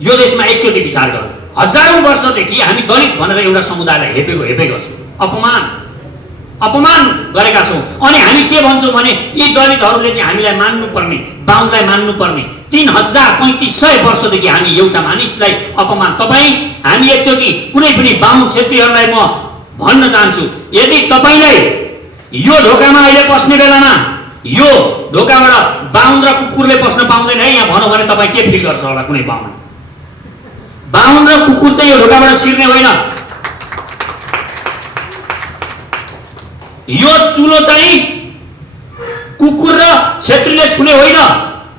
यो देशमा एकचोटि विचार गरौँ। हजारौं वर्षदेखि हामी दलित भनेर एउटा समुदायलाई हेपेको छौँ, अपमान गरेका छौँ। अनि हामी के भन्छौँ भने यी दलितहरूले चाहिँ हामीलाई मान्नुपर्ने, बाहुनलाई मान्नुपर्ने। 3500 वर्षदेखि हामी एउटा मानिसलाई अपमान। हामी एकचोटि कुनै पनि बाहुन क्षेत्रीहरूलाई म भन्न चाहन्छु, यदि तपाईलाई यो ढोकामा अहिले पस्ने बेलामा यो ढोकाबाट बाहुन र कुकुरले पस्न पाउँदैन है यहाँ भनौँ भने तपाईँ के फिल गर्छ होला? कुनै बाहुन र कुकुर चाहिँ यो ढोकाबाट छिर्ने होइन। यो चुलो चाहिँ कुकुर र क्षेत्रीले छुने होइन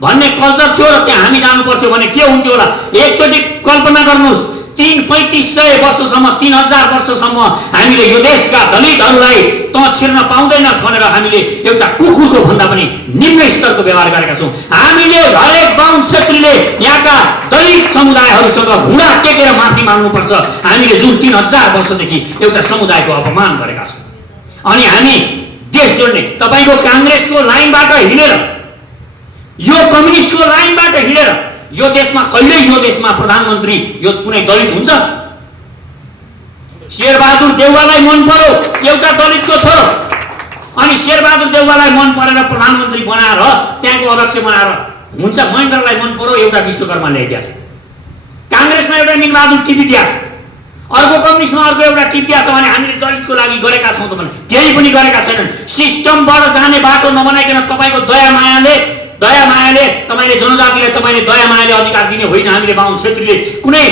भन्ने कल्चर थियो र त्यहाँ हामी जानु पर्थ्यो भने के हुन्थ्यो होला? एकचोटि कल्पना गर्नुहोस्, 3500 वर्षसम्म, 3000 वर्षसम्म हामीले यो देशका दलितहरूलाई त छिर्न पाउँदैनस् भनेर हामीले एउटा कुकुरको भन्दा पनि निम्न स्तरको व्यवहार गरेका छौँ। हामीले हरेक बाहुन क्षेत्रीले यहाँका दलित समुदायहरूसँग घुँडा टेकेर माफी माग्नुपर्छ। हामीले जुन 3000 वर्षदेखि एउटा समुदायको अपमान गरेका छौँ। अनि हामी देश जोड्ने तपाईको कांग्रेसको लाइनबाट हिँडेर, यो कम्युनिस्टको लाइनबाट हिँडेर यो देशमा कहिल्यै यो देशमा प्रधानमन्त्री यो कुनै दलित हुन्छ? शेरबहादुर देउवालाई मन पर्यो एउटा दलितको छोरो, अनि शेरबहादुर देउवालाई मन परेर प्रधानमन्त्री बनाएर त्यहाँको अध्यक्ष बनाएर हुन्छ? महेन्द्रलाई मन पर्यो एउटा विश्वकर्मा ल्याइदिएछ, कांग्रेसमा एउटा मिनबहादुर टिपी दिएछ, अर्को कम्युनिस्टमा अर्को एउटा टिप दिएछ भने हामीले दलितको लागि गरेका छौँ त भने केही पनि गरेका छैनन्। सिस्टमबाट जाने बाटो नबनाइकन तपाईको दया मायाले तपाईले जनजातिलाई तपाईले दया मायाले अधिकार दिने होइन। हामीले बाहुन क्षेत्रीले कुनै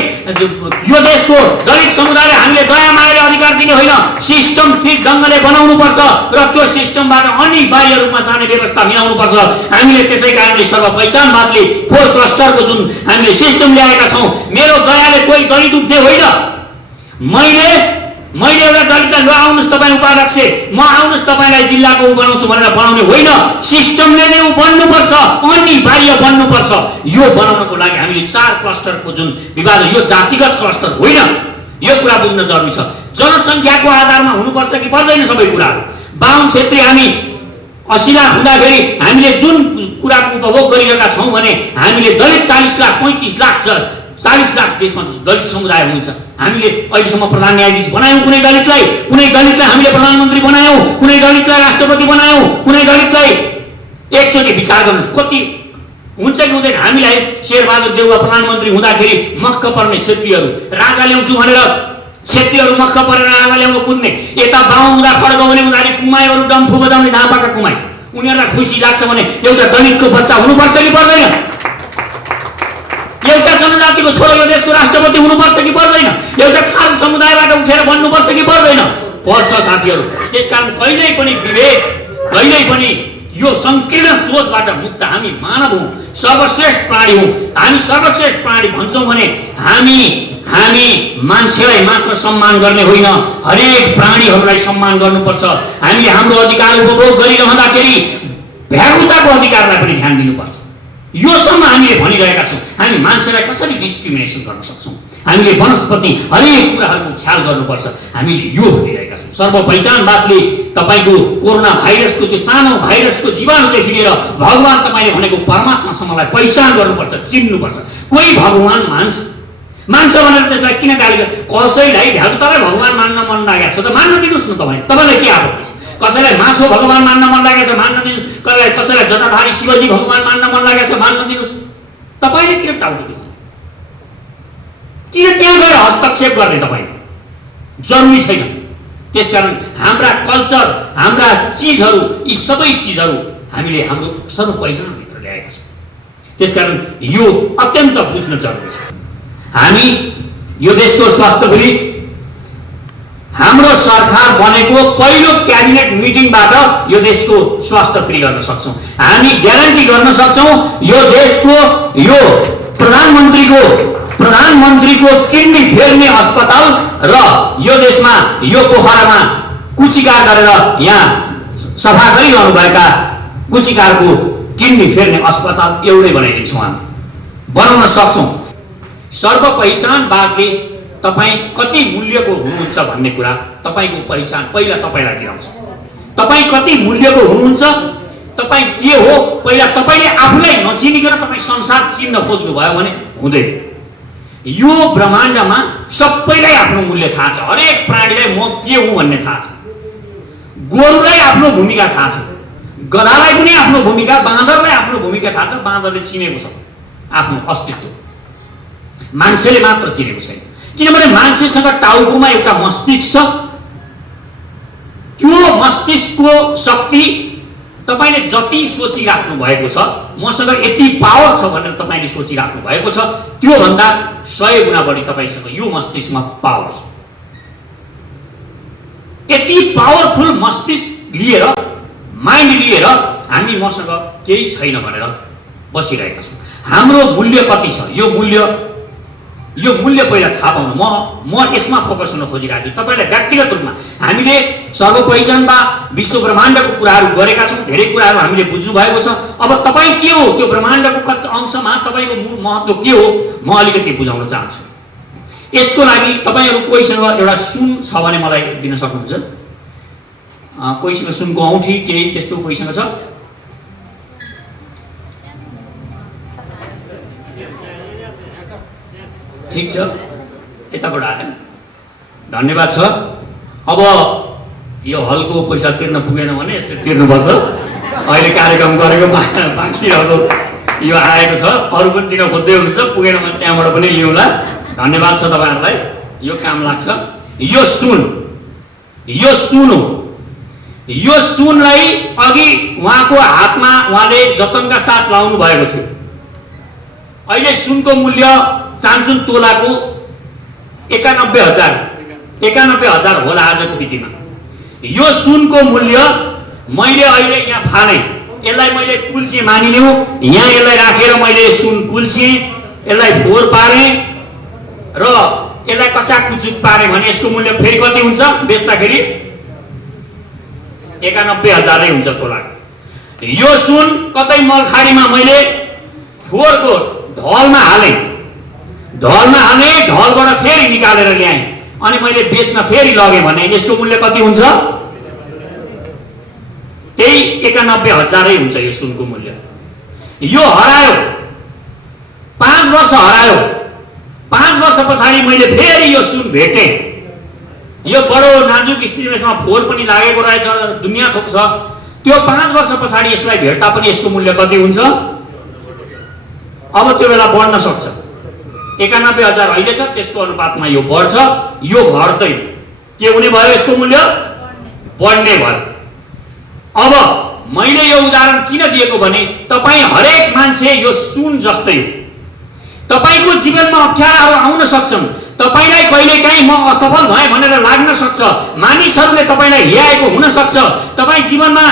यो देशको दलित समुदायले हामीले दया मायाले अधिकार दिने होइन। सिस्टम ठीक ढङ्गले बनाउनु पर्छ र त्यो सिस्टमबाट अनिवार्य रूपमा जाने व्यवस्था मिलाउनु पर्छ। हामीले त्यसै कारणले सर्वपहिचानवादले 4 क्लस्टरको जुन हामीले सिस्टम ल्याएका छौँ, मेरो दयाले कोही दलित उठ्ने होइन। मैले एउटा दलितलाई ल आउनुस् तपाईँ उपाध्यक्ष, म आउनुस् तपाईलाई जिल्लाको उ बनाउँछु भनेर बनाउने होइन। सिस्टमले नै उ बन्नुपर्छ, अनिवार्य बन्नुपर्छ। यो बनाउनको लागि हामीले 4 क्लस्टरको जुन विभाजन, यो जातिगत क्लस्टर होइन, यो कुरा बुझ्न जरुरी छ। जनसङ्ख्याको आधारमा हुनुपर्छ कि पर्दैन सबै कुराहरू? बाहुन क्षेत्री हामी 80 लाख हुँदाखेरि हामीले जुन कुराको उपभोग गरिरहेका छौँ भने हामीले दलित 40 लाख 35 लाख 40 लाख देशमा दलित समुदाय हुनुहुन्छ। हामीले अहिलेसम्म प्रधान न्यायाधीश बनायौँ कुनै दलितलाई हामीले प्रधानमन्त्री बनायौँ, कुनै दलितलाई राष्ट्रपति बनायौँ, कुनै दलितलाई एकचोटि विचार गर्नुहोस् कति हुन्छ कि हुँदैन? हामीलाई शेरबहादुर देउवा प्रधानमन्त्री हुँदाखेरि मक्क पर्ने क्षेत्रीहरू, राजा ल्याउँछु भनेर क्षेत्रीहरू मक्क परेर राजा ल्याउनु कुद्ने, यता बाहुन हुँदा खड्गौली हुँदाखेरि कुमाईहरू डम्फु बजाउने झापाका कुमाई, उनीहरूलाई खुसी लाग्छ भने एउटा दलितको बच्चा हुनुपर्छ कि पर्दैन? एउटा जनजातिको छोरो यो देशको राष्ट्रपति हुनुपर्छ कि पर्दैन? एउटा खाल समुदायबाट उठेर बन्नुपर्छ कि पर्दैन? पर्छ साथीहरू। त्यसकारण कहिल्यै पनि विवेक, कहिल्यै पनि यो संकीर्ण सोचबाट मुक्त हामी मानव हौँ, सर्वश्रेष्ठ प्राणी हौँ। हामी सर्वश्रेष्ठ प्राणी भन्छौँ भने हामी मान्छेलाई मात्र सम्मान गर्ने होइन, हरेक प्राणीहरूलाई सम्मान गर्नुपर्छ। हामीले हाम्रो अधिकार उपभोग गरिरहँदाखेरि भ्यागुताको अधिकारलाई पनि ध्यान दिनुपर्छ। योसम्म हामीले भनिरहेका छौँ। हामी मान्छेलाई कसरी डिस्क्रिमिनेसन गर्न सक्छौँ? हामीले वनस्पति हरेक कुराहरूको ख्याल गर्नुपर्छ। हामीले यो भनिरहेका छौँ। सर्वपहिचानवादले तपाईँको कोरोना भाइरसको त्यो सानो भाइरसको जीवाणुदेखि लिएर भगवान तपाईँले भनेको परमात्मासम्मलाई पहिचान गर्नुपर्छ, चिन्नुपर्छ। कोही भगवान मान्छ भनेर त्यसलाई किन गाली गर्छ? कसैलाई भ्यागुतालाई भगवान मान्न मन लागेको छ त मान्न दिनुहोस् न। तपाईँलाई के आपत्ति छ? कसैलाई मासो भगवान मान्न मन लागेको छ मान्न दिनुहोस्, कसैलाई जटाधारी शिवजी भगवान मान्न मन लागेको छ मान्न दिनुहोस्। तपाईँले किन टाउको दिनु? किन त्यहाँ गएर हस्तक्षेप गर्ने? तपाईँले जरुरी छैन। त्यसकारण हाम्रा कल्चर, हाम्रा चिजहरू, यी सबै चिजहरू हामीले हाम्रो सर्वपहिचानभित्र ल्याएका छौँ। त्यसकारण यो अत्यन्त बुझ्न जरुरी छ। हामी यो देशको स्वास्थ्यभोलि हाम्रो सरकार बनेको पहिलो क्याबिनेट मिटिङबाट यो देशको स्वास्थ्य फ्री गर्न सक्छौँ। हामी ग्यारेन्टी गर्न सक्छौँ यो देशको यो प्रधानमन्त्रीको किडनी फेर्ने अस्पताल र यो देशमा यो पोखरामा कुचिकार गरेर यहाँ सफा गरिरहनु भएका कुचिकारको किडनी फेर्ने अस्पताल एउटै बनाइदिन्छौँ। हामी बनाउन सक्छौँ। सर्वपहिचानवादले तपाईँ कति मूल्यको हुनुहुन्छ भन्ने कुरा तपाईँको पहिचान पहिला तपाईँलाई दिलाउँछ। तपाईँ कति मूल्यको हुनुहुन्छ, तपाईँ के हो, पहिला तपाईँले आफूलाई नचिनिकन तपाईँ संसार चिन्न खोज्नुभयो भने हुँदैन। यो ब्रह्माण्डमा सबैलाई आफ्नो मूल्य थाहा छ। हरेक प्राणीलाई म के हुँ भन्ने थाहा छ। गोरुलाई आफ्नो भूमिका थाहा छ, गधालाई पनि आफ्नो भूमिका, बाँदरलाई आफ्नो भूमिका थाहा छ। बाँदरले चिनेको छ आफ्नो अस्तित्व, मान्छेले मात्र चिनेको छैन। किनभने मान्छेसँग टाउकोमा एउटा मस्तिष्क छ। त्यो मस्तिष्कको शक्ति तपाईले जति सोचिराख्नु भएको छ, मसँग यति पावर छ भनेर तपाईले सोचिराख्नु भएको छ, त्यो भन्दा 100 गुणा बढी तपाईसँग यो मस्तिष्कमा पावर छ। यति पावरफुल मस्तिष्क लिएर, माइन्ड लिएर हामी मसँग केही छैन भनेर बसिरहेका छौँ। हाम्रो मूल्य कति छ, यो मूल्य पहिला थाहा पाउनु। म यसमा फोकस गर्न खोजिरहेको छु। तपाईलाई व्यक्तिगत रूपमा हामीले सर्व पहिचानमा विश्व ब्रह्माण्डको कुराहरू गरेका छौँ, धेरै कुराहरू हामीले बुझ्नु भएको छ। अब तपाईँ के हो, त्यो ब्रह्माण्डको कति अंशमा तपाईँको महत्त्व के हो, म अलिकति बुझाउन चाहन्छु। यसको लागि तपाईँहरू कोहीसँग एउटा सुन छ भने मलाई दिन सक्नुहुन्छ? कोहीसँग सुनको औँठी केही त्यस्तो कोहीसँग छ? ठिक छ, यताबाट आयो, धन्यवाद छ। अब यो हलको पैसा तिर्न पुगेन भने यसले तिर्नुपर्छ। अहिले कार्यक्रम गरेको बाँकी रहेको यो आएको छ, अरू पनि दिन खोज्दै हुनुहुन्छ, पुगेन भने त्यहाँबाट पनि लिउँला। धन्यवाद छ तपाईँहरूलाई, यो काम लाग्छ। यो सुन हो। यो सुनलाई अघि उहाँको हातमा उहाँले जतनका साथ लाउनु भएको थियो। अहिले सुनको मूल्य चान्चुन तोलाको 91,000 होला आजको मितिमा। यो सुनको मूल्य मैले अहिले यहाँ फाले, यसलाई मैले कुल्चे मानिलिउँ, यहाँ यसलाई राखेर मैले सुन कुल्चेँ, यसलाई फोहोर पारेँ र यसलाई कचाकुचुक पारेँ भने यसको मूल्य फेरि कति हुन्छ? बेच्दाखेरि 91,000 हुन्छ तोला। यो सुन कतै मलखाडीमा मैले फोहोरको ढलमा हालेँ, ढलबाट फेरि निकालेर ल्याएँ अनि मैले बेच्न फेरि लगेँ भने यसको मूल्य कति हुन्छ? त्यही 91,000 हुन्छ यो सुनको मूल्य। यो हरायो, 5 वर्ष हरायो। 5 वर्ष पछाडि मैले फेरि यो सुन भेटेँ। यो बडो नाजुक स्थितिमा यसमा फोहोर पनि लागेको रहेछ, दुनियाँ थोक छ। त्यो 5 वर्ष पछाडि यसलाई भेट्दा पनि यसको मूल्य कति हुन्छ? अब त्यो बेला बढ्न सक्छ। 91,000 अहिले छ, त्यसको अनुपातमा यो बढ्छ, यो घट्दैन। के हुने भयो? यसको मूल्य बढ्ने भयो। अब मैले यो उदाहरण किन दिएको भने तपाईँ हरेक मान्छे यो सुन जस्तै हो। तपाईको जीवनमा अप्ठ्याराहरू आउन सक्छन्, तपाईलाई कहिलेकाहीँ म असफल भएँ भनेर लाग्न सक्छ, मानिसहरूले तपाईलाई हियाएको हुन सक्छ, तपाईँ जीवनमा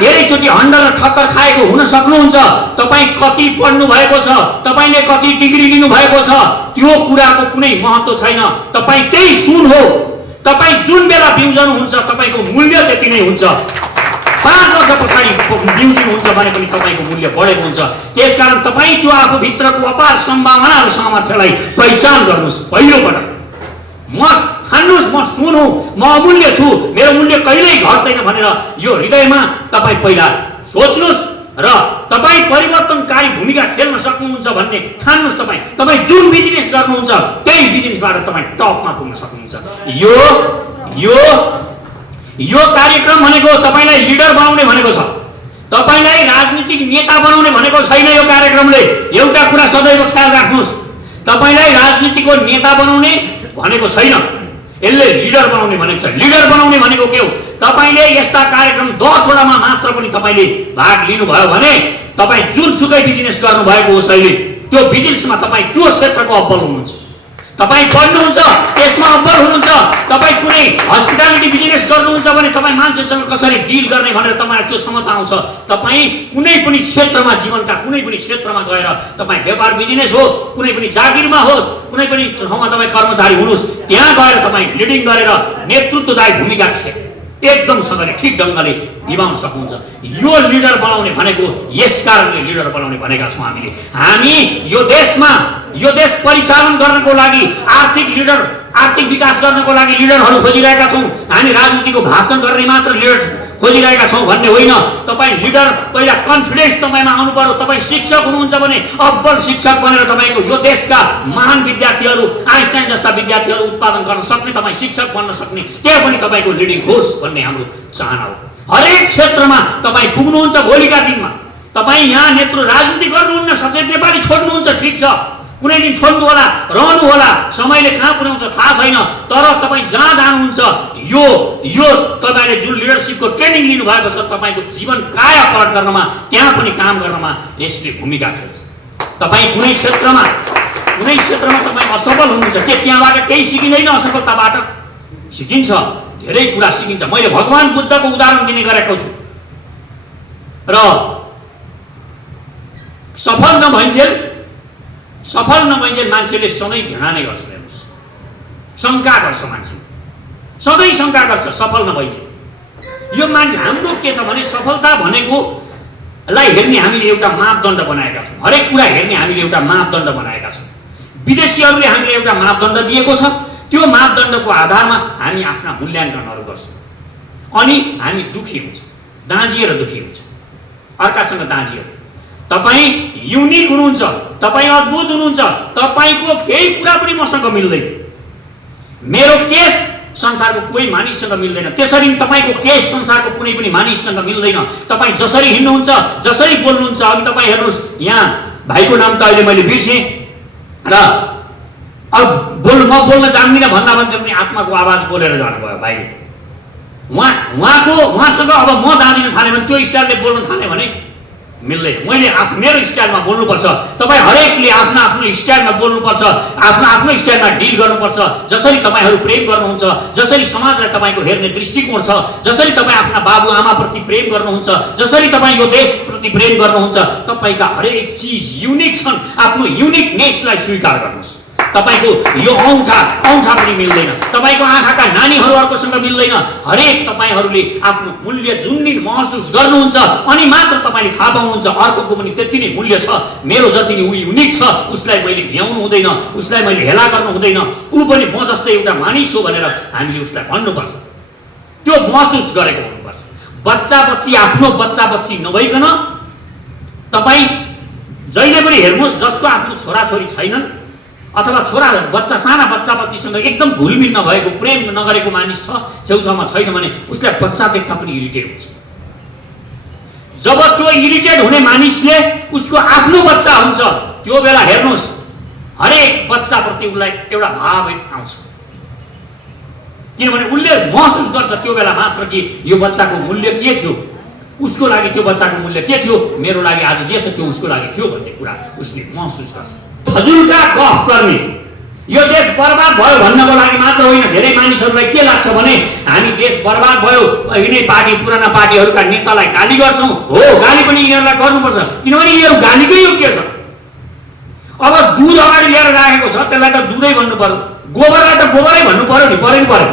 धेरैचोटि हन्डर र ठक्कर खाएको हुन सक्नुहुन्छ, तपाईँ कति पढ्नु भएको छ, तपाईँले कति डिग्री लिनु भएको छ, त्यो कुराको कुनै महत्त्व छैन। तपाईँ त्यही सुन हो। तपाईँ जुन बेला बिउजनुहुन्छ तपाईँको मूल्य त्यति नै हुन्छ। 5 वर्ष पछाडि बिउजिनुहुन्छ भने पनि तपाईँको मूल्य बढेको हुन्छ। त्यसकारण तपाईँ त्यो आफूभित्रको अपार सम्भावनाहरू सामर्थ्यलाई पहिचान गर्नुहोस्। पहिलोपटक ठान्नुहोस् म सुन हुँ, म अमूल्य छु, मेरो मूल्य कहिल्यै घट्दैन भनेर यो हृदयमा तपाईँ पहिला सोच्नुहोस् र तपाईँ परिवर्तनकारी भूमिका खेल्न सक्नुहुन्छ भन्ने ठान्नुहोस्। तपाईँ जुन बिजनेस गर्नुहुन्छ त्यही बिजनेसबाट तपाईँ टपमा पुग्न सक्नुहुन्छ। यो कार्यक्रम भनेको तपाईलाई लिडर बनाउने भनेको छ, तपाईलाई राजनीतिक नेता बनाउने भनेको छैन। यो कार्यक्रमले एउटा कुरा सदैव ख्याल राख्नुहोस्, तपाईलाई राजनीतिको नेता बनाउने भनेको छैन, यसले लिडर बनाउने भनेको छ। लिडर बनाउने भनेको के हो? तपाईले यस्ता कार्यक्रम 10 वटामा मात्र पनि तपाईले भाग लिनुभयो भने तपाईँ जुनसुकै बिजनेस गर्नुभएको होस् अहिले त्यो बिजनेसमा तपाईँ त्यो क्षेत्रको अब्बल हुनुहुन्छ। तपाईँ पढ्नुहुन्छ त्यसमा अब्बल हुनुहुन्छ। तपाईँ कुनै हस्पिटालिटी बिजनेस गर्नुहुन्छ भने तपाईँ मान्छेसँग कसरी डिल गर्ने भनेर तपाईँलाई त्यो क्षमता आउँछ। तपाईँ कुनै पनि क्षेत्रमा, जीवनका कुनै पनि क्षेत्रमा गएर तपाईँ व्यापार बिजनेस हो, कुनै पनि जागिरमा होस्, कुनै पनि ठाउँमा तपाईँ कर्मचारी हुनुहोस्, त्यहाँ गएर तपाईँ लिडिङ गरेर नेतृत्वदायी भूमिका एकदम सँगले ठिक ढङ्गले निभाउन सक्नुहुन्छ। यो लिडर बनाउने भनेको यस कारणले लिडर बनाउने भनेका छौँ हामीले। हामी यो देश परिचालन गर्नको लागि आर्थिक विकास गर्नको लागि लिडरहरू खोजिरहेका छौँ। हामी राजनीतिको भाषण गर्ने मात्र लिडर खोजिरहेका छौँ भन्ने होइन। तपाईँ लिडर पहिला कन्फिडेन्स तपाईँमा आउनु पर्यो। तपाईँ शिक्षक हुनुहुन्छ भने अब्बल शिक्षक बनेर तपाईँको यो देशका महान विद्यार्थीहरू आइन्स्टाइन जस्ता विद्यार्थीहरू उत्पादन गर्न सक्ने, तपाईँ शिक्षक बन्न सक्ने, त्यहाँ पनि तपाईँको लिडिङ होस् भन्ने हाम्रो चाहना हो। हरेक क्षेत्रमा तपाईँ पुग्नुहुन्छ भोलिका दिनमा। तपाईँ यहाँ नेतृत्व राजनीति गर्नुहुन्न, सचेत नेपाली छोड्नुहुन्छ, ठिक छ, कुनै दिन छोड्नु होला, रहनु होला, समयले कहाँ पुर्याउँछ थाहा छैन। तर तपाईँ जहाँ जानुहुन्छ यो तपाईँले जुन लिडरसिपको ट्रेनिङ लिनुभएको छ, तपाईँको जीवन कायापलट गर्नमा, त्यहाँ पनि काम गर्नमा यसले भूमिका खेल्छ। तपाईँ कुनै क्षेत्रमा तपाईँ असफल हुनुहुन्छ, के त्यहाँबाट केही सिकिँदैन? असफलताबाट सिकिन्छ, धेरै कुरा सिकिन्छ। मैले भगवान बुद्धको उदाहरण दिने गरेको छु। र सफल नभइन्जेल मान्छेले सधैँ घृणा नै गर्छ, हेर्नुहोस्, शङ्का गर्छ, मान्छे सधैँ शङ्का गर्छ सफल नभइन्जेल। यो मान्छे हाम्रो के छ भने सफलता भनेकोलाई हेर्ने हामीले एउटा मापदण्ड बनाएका छौँ। हरेक कुरा हेर्ने हामीले एउटा मापदण्ड बनाएका छौँ। विदेशीहरूले हामीले एउटा मापदण्ड दिएको छ। त्यो मापदण्डको आधारमा हामी आफ्ना मूल्याङ्कनहरू गर्छौँ अनि हामी दुखी हुन्छौँ, दाँजिएर दुखी हुन्छौँ, अर्कासँग दाँजिएर। तपाईँ युनिक हुनुहुन्छ, तपाईँ अद्भुत हुनुहुन्छ, तपाईँको केही कुरा पनि मसँग मिल्दैन, मेरो केस संसारको कोही मानिससँग मिल्दैन, त्यसरी तपाईँको केस संसारको कुनै पनि मानिससँग मिल्दैन। तपाईँ जसरी हिँड्नुहुन्छ, जसरी बोल्नुहुन्छ, अघि तपाईँ हेर्नुहोस्, यहाँ भाइको नाम त अहिले मैले बिर्सेँ र अब म बोल्न जान्दिनँ भन्दा पनि आत्माको आवाज बोलेर जानुभयो भाइले। उहाँसँग अब म दाँजिन थालेँ भने, त्यो स्टाइलले बोल्न थालेँ भने मिल्दैन। मैले मेरो स्टाइलमा बोल्नुपर्छ। तपाईँ हरेकले आफ्नो आफ्नो स्टाइलमा बोल्नुपर्छ, आफ्नो आफ्नो स्टाइलमा डिल गर्नुपर्छ। जसरी तपाईँहरू प्रेम गर्नुहुन्छ, जसरी समाजलाई तपाईँको हेर्ने दृष्टिकोण छ, जसरी तपाईँ आफ्ना बाबुआमाप्रति प्रेम गर्नुहुन्छ, जसरी तपाईँ यो देशप्रति प्रेम गर्नुहुन्छ, तपाईँका हरेक चिज युनिक छन्। आफ्नो युनिकनेसलाई स्वीकार गर्नुहोस्। तपाईँको यो औँठा पनि मिल्दैन, तपाईँको आँखाका नानीहरू अर्कोसँग मिल्दैन। हरेक तपाईँहरूले आफ्नो मूल्य जुन दिन महसुस गर्नुहुन्छ अनि मात्र तपाईँले थाहा पाउनुहुन्छ अर्कोको पनि त्यति नै मूल्य छ। मेरो जति नै ऊ युनिक छ, उसलाई मैले भ्याउनु हुँदैन, उसलाई मैले हेला गर्नु हुँदैन, ऊ पनि म जस्तै एउटा मानिस हो भनेर हामीले उसलाई भन्नुपर्छ। त्यो महसुस गरेको हुनुपर्छ। आफ्नो बच्चा बच्ची नभइकन तपाईँ जहिले पनि हेर्नुहोस्, जसको आफ्नो छोराछोरी छैनन् अथवा साना बच्चा बच्चीसँग एकदम घुलमिल नभएको, प्रेम नगरेको मानिस छ, छेउछाउमा छैन भने उसलाई बच्चा देख्दा पनि इरिटेट हुन्छ। जब त्यो इरिटेट हुने मानिसले उसको आफ्नो बच्चा हुन्छ, त्यो बेला हेर्नुहोस् हरेक बच्चाप्रति उसलाई एउटा भाव आउँछ, किनभने उसले महसुस गर्छ त्यो बेला मात्र कि यो बच्चाको मूल्य के थियो, उसको लागि त्यो बच्चाको मूल्य के थियो, मेरो लागि आज जे छ त्यो उसको लागि थियो भन्ने कुरा उसले महसुस गर्छ। हजुरका गफ गर्ने, यो देश बर्बाद भयो भन्नको लागि मात्र होइन। धेरै मानिसहरूलाई के लाग्छ भने हामी देश बर्बाद भयो, यिनै पार्टी पुराना पार्टीहरूका नेतालाई गाली गर्छौँ। हो, गाली पनि यिनीहरूलाई गर्नुपर्छ, किनभने यिनीहरू गालीकै योग्य छ। अब दुध अगाडि ल्याएर राखेको छ, त्यसलाई त दुधै भन्नु पर्यो, गोबरलाई त गोबरै भन्नु पर्यो नि, परेन।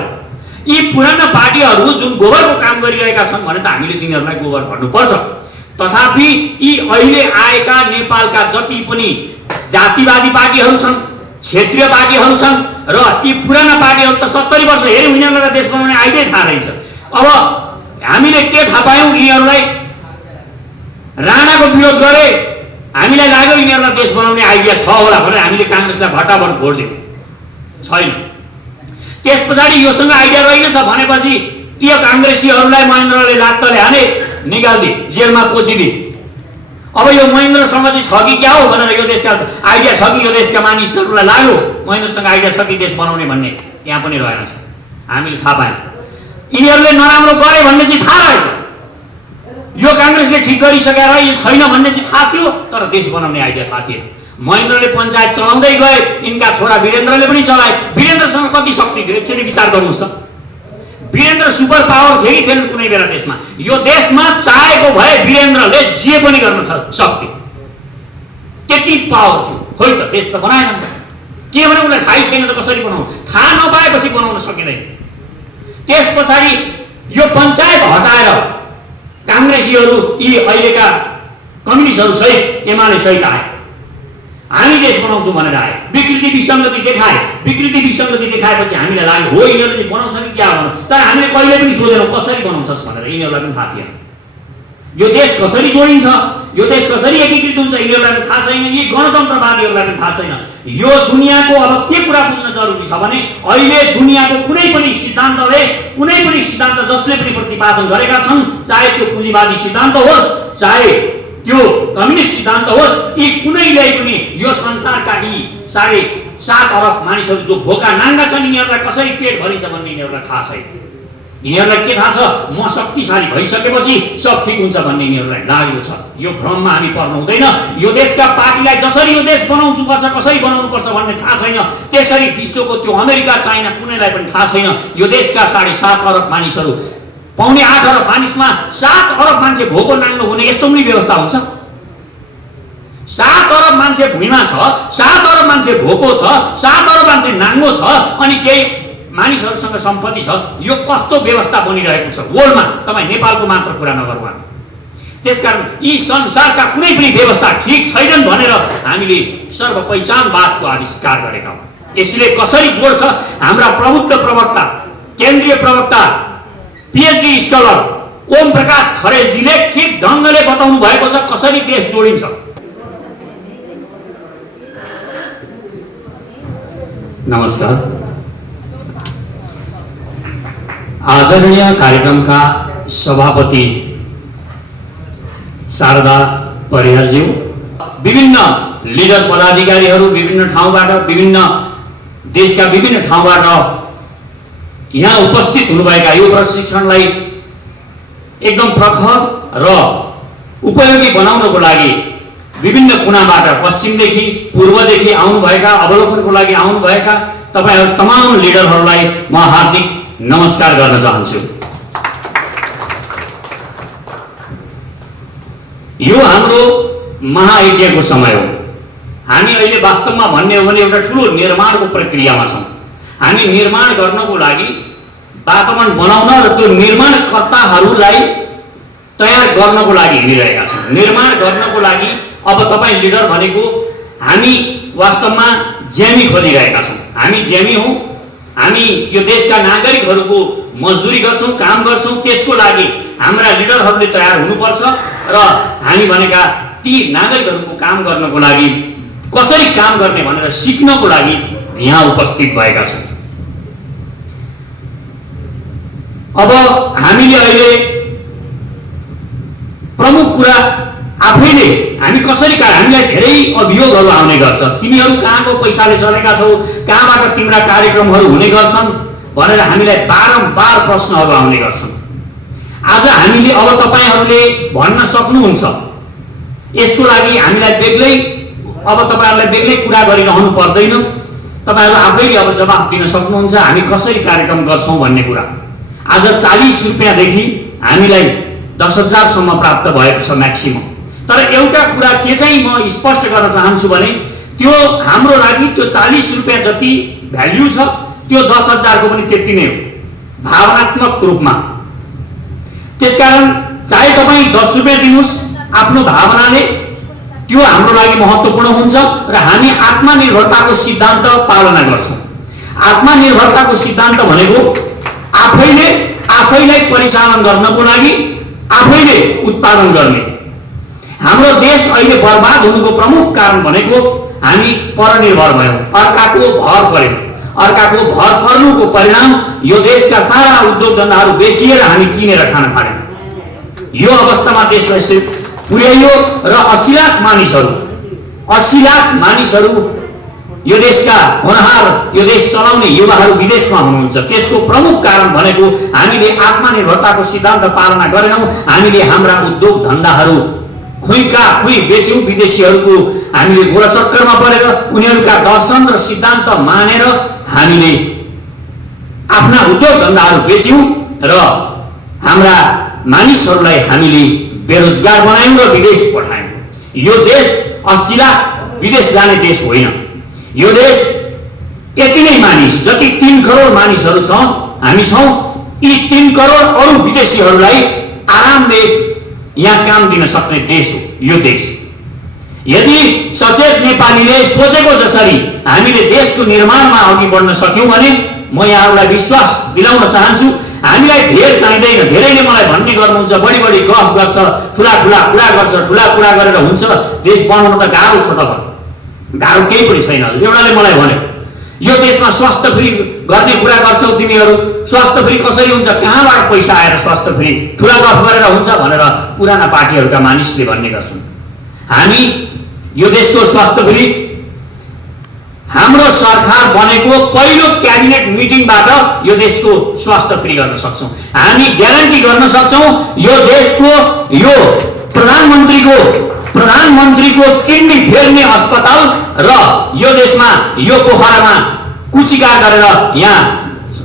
यी पुराना पार्टीहरू जुन गोबरको काम गरिरहेका छन् भने त हामीले तिनीहरूलाई गोबर भन्नुपर्छ। तथापि यी अहिले आएका नेपालका जति पनि जातिवादी पार्टीहरू छन्, क्षेत्रीय पार्टीहरू छन् र यी पुराना पार्टीहरू त 70 वर्ष हेऱ्यौँ, यिनीहरूलाई देश बनाउने आइडिया थाहा रहेछ। अब हामीले के थाहा पायौँ, यिनीहरूलाई राणाको विरोध गरे, हामीलाई लाग्यो यिनीहरूलाई देश बनाउने आइडिया छ होला भनेर हामीले काङ्ग्रेसलाई भट्टाभट भोट दियौँ, छैन। त्यस पछाडि योसँग आइडिया रहेनछ भनेपछि यो काङ्ग्रेसीहरूलाई महेन्द्रले लात्तले हाने, निकालिदिए, जेलमा कोचिदिए। अब यो महेन्द्रसँग चाहिँ छ कि क्या हो भनेर यो देशका आइडिया छ कि यो देशका मानिसहरूलाई लाग्यो महेन्द्रसँग आइडिया छ कि देश बनाउने भन्ने, त्यहाँ पनि रहेनछ। हामीले थाहा पायौँ यिनीहरूले नराम्रो गरे भन्ने चाहिँ थाहा रहेछ, यो काङ्ग्रेसले ठिक गरिसकेर यो छैन भन्ने चाहिँ थाहा थियो, तर देश बनाउने आइडिया थाहा थिएन। महेन्द्रले पञ्चायत चलाउँदै गए, यिनका छोरा वीरेन्द्रले पनि चलाए। वीरेन्द्रसँग कति शक्ति थियो एकचोटि विचार गर्नुहोस् त। वीरेन्द्र सुपर पावर थियो कि थिएन कुनै बेला देशमा? यो देशमा चाहेको भए वीरेन्द्रले जे पनि गर्न सक्थे, त्यति पावर थियो। खोइ त देश त बनाएन नि त, किनभने उसलाई थाहै छैन त कसरी बनाउनु, थाहा नपाएपछि बनाउन सकिँदैन। त्यस पछाडि यो पञ्चायत हटाएर काङ्ग्रेसीहरू, यी अहिलेका कम्युनिस्टहरू सहित एमाले सहित आए हामी देश बनाउँछौँ भनेर आए, विकृति विसङ्गति देखाए। विकृति विसङ्गति देखाएपछि हामीलाई लाग्यो हो यिनीहरूले बनाउँछ कि क्या बनाउँ, तर हामीले कहिले पनि सोधेनौँ कसरी बनाउँछस् भनेर। यिनीहरूलाई पनि थाहा थिएन यो देश कसरी जोडिन्छ, यो देश कसरी एकीकृत हुन्छ, यिनीहरूलाई पनि थाहा छैन। यी गणतन्त्रवादीहरूलाई पनि थाहा छैन। यो दुनियाँको अब के कुरा बुझ्न जरुरी छ भने अहिले दुनियाँको कुनै पनि सिद्धान्त जसले पनि प्रतिपादन गरेका छन्, चाहे त्यो पुँजीवादी सिद्धान्त होस्, चाहे त्यो कम्युनिस्ट सिद्धान्त होस्, यी कुनैले पनि यो संसारका यी 7.5 अरब मानिसहरू जो भोका नाङ्गा छन् यिनीहरूलाई कसरी पेट भरिन्छ भन्ने यिनीहरूलाई थाहा छैन। यिनीहरूलाई के थाहा छ, म शक्तिशाली भइसकेपछि सब ठिक हुन्छ भन्ने यिनीहरूलाई लागेको छ। यो भ्रममा हामी पर्नु हुँदैन। यो देशका पार्टीलाई जसरी यो देश बनाउनु पर्छ, कसरी बनाउनु पर्छ भन्ने थाहा छैन, त्यसरी विश्वको त्यो अमेरिका चाइना कुनैलाई पनि थाहा छैन। यो देशका 7.5 अरब मानिसहरू, 7.5 अरब मानिसमा 7 अरब मान्छे भोको नाङ्गो हुने यस्तो पनि व्यवस्था हुन्छ? 7 अरब मान्छे भुइँमा छ, 7 अरब मान्छे भोको छ, 7 अरब मान्छे नाङ्गो छ, अनि केही मानिसहरूसँग सम्पत्ति छ। यो कस्तो व्यवस्था बनिरहेको छ वर्ल्डमा? तपाईँ नेपालको मात्र कुरा नगरौँ हामी। त्यसकारण यी संसारका कुनै पनि व्यवस्था ठिक छैनन् भनेर हामीले सर्वपहिचानवादको आविष्कार गरेका हौँ। यसले कसरी जोड्छ? हाम्रा प्रबुद्ध प्रवक्ता, केन्द्रीय प्रवक्ता, पिएचडी स्कलर ओम प्रकाश खरेलजीले ठिक ढङ्गले बताउनु भएको छ कसरी देश जोडिन्छ। नमस्कार। आदरणीय कार्यक्रमका सभापति शारदा परियारज्यू, विभिन्न लिडर पदाधिकारीहरू विभिन्न ठाउँबाट, विभिन्न देशका विभिन्न ठाउँबाट यहाँ उपस्थित हुनुभएका यो प्रशिक्षणलाई एकदम प्रखर र उपयोगी बनाउनको लागि विभिन्न कुनाबाट, पश्चिमदेखि पूर्वदेखि आउनुभएका, अवलोकनको लागि आउनुभएका तपाईहरू तमाम लिडरहरूलाई म हार्दिक नमस्कार गर्न चाहन्छु। यो हाम्रो महायज्ञको समय हो। हामी अहिले वास्तवमा भन्ने हो भने एउटा ठुलो निर्माणको प्रक्रियामा छौँ। हामी निर्माण गर्नको लागि, वातावरण बनाउन र त्यो निर्माणकर्ताहरूलाई तयार गर्नको लागि हिँडिरहेका छौँ। निर्माण गर्नको लागि अब तपाईँ लिडर भनेको हामी वास्तवमा ज्यामी खोजिरहेका छौँ। हामी ज्यामी हौँ। हामी यो देशका नागरिकहरूको मजदुरी गर्छौँ, काम गर्छौँ। त्यसको लागि हाम्रा लिडरहरूले तयार हुनुपर्छ र हामी भनेका ती नागरिकहरूको काम गर्नको लागि कसरी काम गर्ने भनेर सिक्नको लागि यहाँ उपस्थित भएका छौँ। अब हामीले अहिले प्रमुख कुरा आफैले हामी कसरी हामीलाई धेरै अभियोगहरू आउने गर्छ। तिमीहरू कहाँको पैसाले चलेका छौ, कहाँबाट तिम्रा कार्यक्रमहरू हुने गर्छन् भनेर हामीलाई बारम्बार प्रश्नहरू आउने गर्छन्। आज हामीले अब तपाईहरूले भन्न सक्नुहुन्छ। यसको लागि हामीलाई बेग्लै अब तपाईहरूलाई बेग्लै कुरा गरिरहनु पर्दैन। तपाईहरू आफैले अब जवाफ दिन सक्नुहुन्छ हामी कसरी कार्यक्रम गर्छौँ भन्ने कुरा। आज 40 रुपियाँदेखि हामीलाई 10,000 सम्म प्राप्त भएको छ म्याक्सिमम। तर एउटा कुरा के चाहिँ म स्पष्ट गर्न चाहन्छु भने त्यो हाम्रो लागि त्यो 40 रुपियाँ जति भ्याल्यु छ त्यो 10,000 को पनि त्यति नै हो भावनात्मक रूपमा। त्यसकारण चाहे तपाईँ 10 रुपियाँ दिनुहोस् आफ्नो भावनाले, त्यो हाम्रो लागि महत्त्वपूर्ण हुन्छ र हामी आत्मनिर्भरताको सिद्धान्त पालना गर्छौँ। आत्मनिर्भरताको सिद्धान्त भनेको आफैलाई परिचालन गर्नको लागि आफैले उत्पादन गर्ने। हाम्रो देश अहिले बर्बाद हुनुको प्रमुख कारण भनेको हामी परनिर्भर भयौँ, अर्काको भर पर्यौँ। अर्काको भर पर्नुको परिणाम यो देशका सारा उद्योग धन्दाहरू बेचिएर हामी किनेर खान थाल्यौँ। यो अवस्थामा देशलाई पुर्याइयो र 80 लाख मानिसहरू यो देशका होनहार, यो देश चलाउने युवाहरू विदेशमा हुनुहुन्छ। त्यसको प्रमुख कारण भनेको हामीले आत्मनिर्भरताको सिद्धान्त पालना गरेनौँ। हामीले हाम्रा उद्योग धन्दाहरू खुइका खुइ बेच्यौँ। विदेशीहरूको हामीले गोरचक्करमा परेर उनीहरूका दर्शन र सिद्धान्त मानेर हामीले आफ्ना उद्योग धन्दाहरू बेच्यौँ र हाम्रा मानिसहरूलाई हामीले बेरोजगार बनायौँ र विदेश पठायौँ। यो देश 80 लाख विदेश जाने देश होइन। यो देश यति नै मानिस जति 3 करोड मानिसहरू छौँ हामी छौँ। यी 3 करोड अरू विदेशीहरूलाई आरामले यहाँ काम दिन सक्ने देश हो यो देश। यदि सचेत नेपालीले सोचेको जसरी हामीले देशको निर्माणमा अघि बढ्न सक्यौँ भने म यहाँहरूलाई विश्वास दिलाउन चाहन्छु। हामीलाई धेर चाहिँदैन। धेरैले मलाई भन्ने गर्नुहुन्छ बढी बढी गफ गर्छ, ठुला ठुला कुरा गर्छ, ठुला कुरा गरेर हुन्छ देश बनाउन त गाह्रो छ। त गाह्रो केही पनि छैन। एउटाले मलाई भन्यो यो देशमा स्वास्थ्य फ्री गर्ने कुरा गर्छौ तिमीहरू, स्वास्थ्य फ्री कसरी हुन्छ, कहाँबाट पैसा आएर स्वास्थ्य फ्री, ठुला गफ गरेर हुन्छ भनेर पुराना पार्टीहरूका मानिसले भन्ने गर्छन्। हामी यो देशको स्वास्थ्य फ्री हाम्रो सरकार बनेको पहिलो क्याबिनेट मिटिङबाट यो देशको स्वास्थ्य फ्री गर्न सक्छौँ। हामी ग्यारेन्टी गर्न सक्छौँ यो देशको यो प्रधानमन्त्रीको किडनी फेर्ने अस्पताल र यो देशमा यो पोखरामा कुचिकार गरेर यहाँ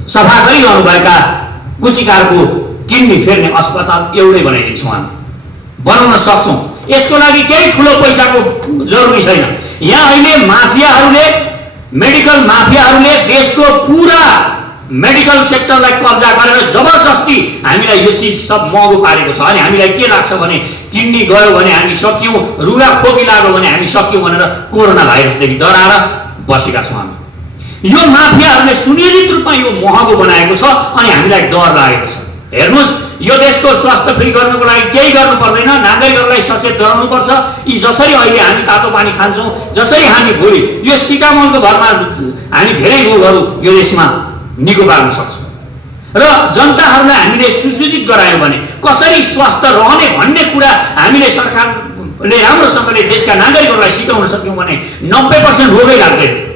सफा गरिरहनुभएका कुचिकारको किडनी फेर्ने अस्पताल एउटै बनाइदिन्छौँ। हामी बनाउन सक्छौँ। यसको लागि केही ठुलो पैसाको जरुरी छैन। यहाँ अहिले माफियाहरूले, मेडिकल माफियाहरूले देशको पुरा मेडिकल सेक्टरलाई कब्जा गरेर जबरजस्ती हामीलाई यो चिज सब महँगो पारेको छ। अनि हामीलाई के लाग्छ भने किडनी गयो भने हामी सक्यौँ, रुगा खोकी लाग्यो भने हामी सक्यौँ भनेर कोरोना भाइरसदेखि डराएर बसेका छौँ। हामी यो माफियाहरूले सुनियोजित रूपमा यो महँगो बनाएको छ अनि हामीलाई डर लागेको छ। हेर्नुहोस्, यो देशको स्वास्थ्य फ्री गर्नको लागि केही गर्नु पर्दैन। नागरिकहरूलाई सचेत गराउनुपर्छ। यी जसरी अहिले हामी तातो पानी खान्छौँ, जसरी हामी भोलि यो सिटामलको भरमा हामी धेरै रोगहरू यो देशमा निको पार्न सक्छौँ र जनताहरूलाई हामीले सुसूचित गरायौँ भने कसरी स्वास्थ्य रहने भन्ने कुरा हामीले सरकारले राम्रोसँगले देशका नागरिकहरूलाई सिकाउन सक्यौँ भने 90% रोगै लाग्दैन।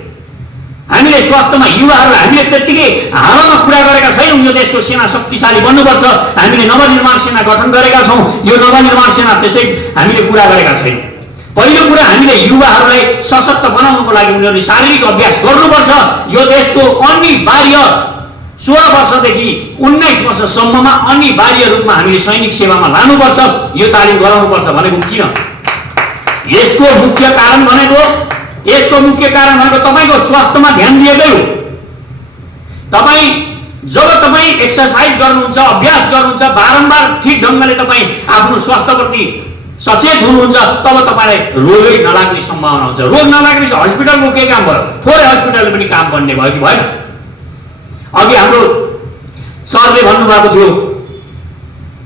हामीले स्वास्थ्यमा युवाहरूलाई हामीले त्यत्तिकै हावामा कुरा गरेका छैनौँ। यो देशको सेना शक्तिशाली बन्नुपर्छ, हामीले नवनिर्माण सेना गठन गरेका छौँ। यो नवनिर्माण सेना त्यसै हामीले कुरा गरेका छैनौँ। पहिलो कुरा हामीले युवाहरूलाई सशक्त बनाउनको लागि उनीहरूले शारीरिक अभ्यास गर्नुपर्छ। यो देशको अनिवार्य 16 वर्षदेखि 19 वर्षसम्ममा अनिवार्य रूपमा हामीले सैनिक सेवामा लानुपर्छ। यो तालिम गराउनुपर्छ भनेको किन? यसको मुख्य कारण भनेको तपाईँको स्वास्थ्यमा ध्यान दिएकै हो। जब तपाईँ एक्सर्साइज गर्नुहुन्छ, अभ्यास गर्नुहुन्छ, बारम्बार ठिक ढङ्गले तपाईँ आफ्नो स्वास्थ्यप्रति सचेत हुनुहुन्छ, तब तपाईँलाई रोगै नलाग्ने सम्भावना हुन्छ। रोग नलाग्ने हस्पिटलको के काम भयो? थोरै हस्पिटलले पनि काम बन्ने भयो कि भएन? अघि हाम्रो सरले भन्नुभएको थियो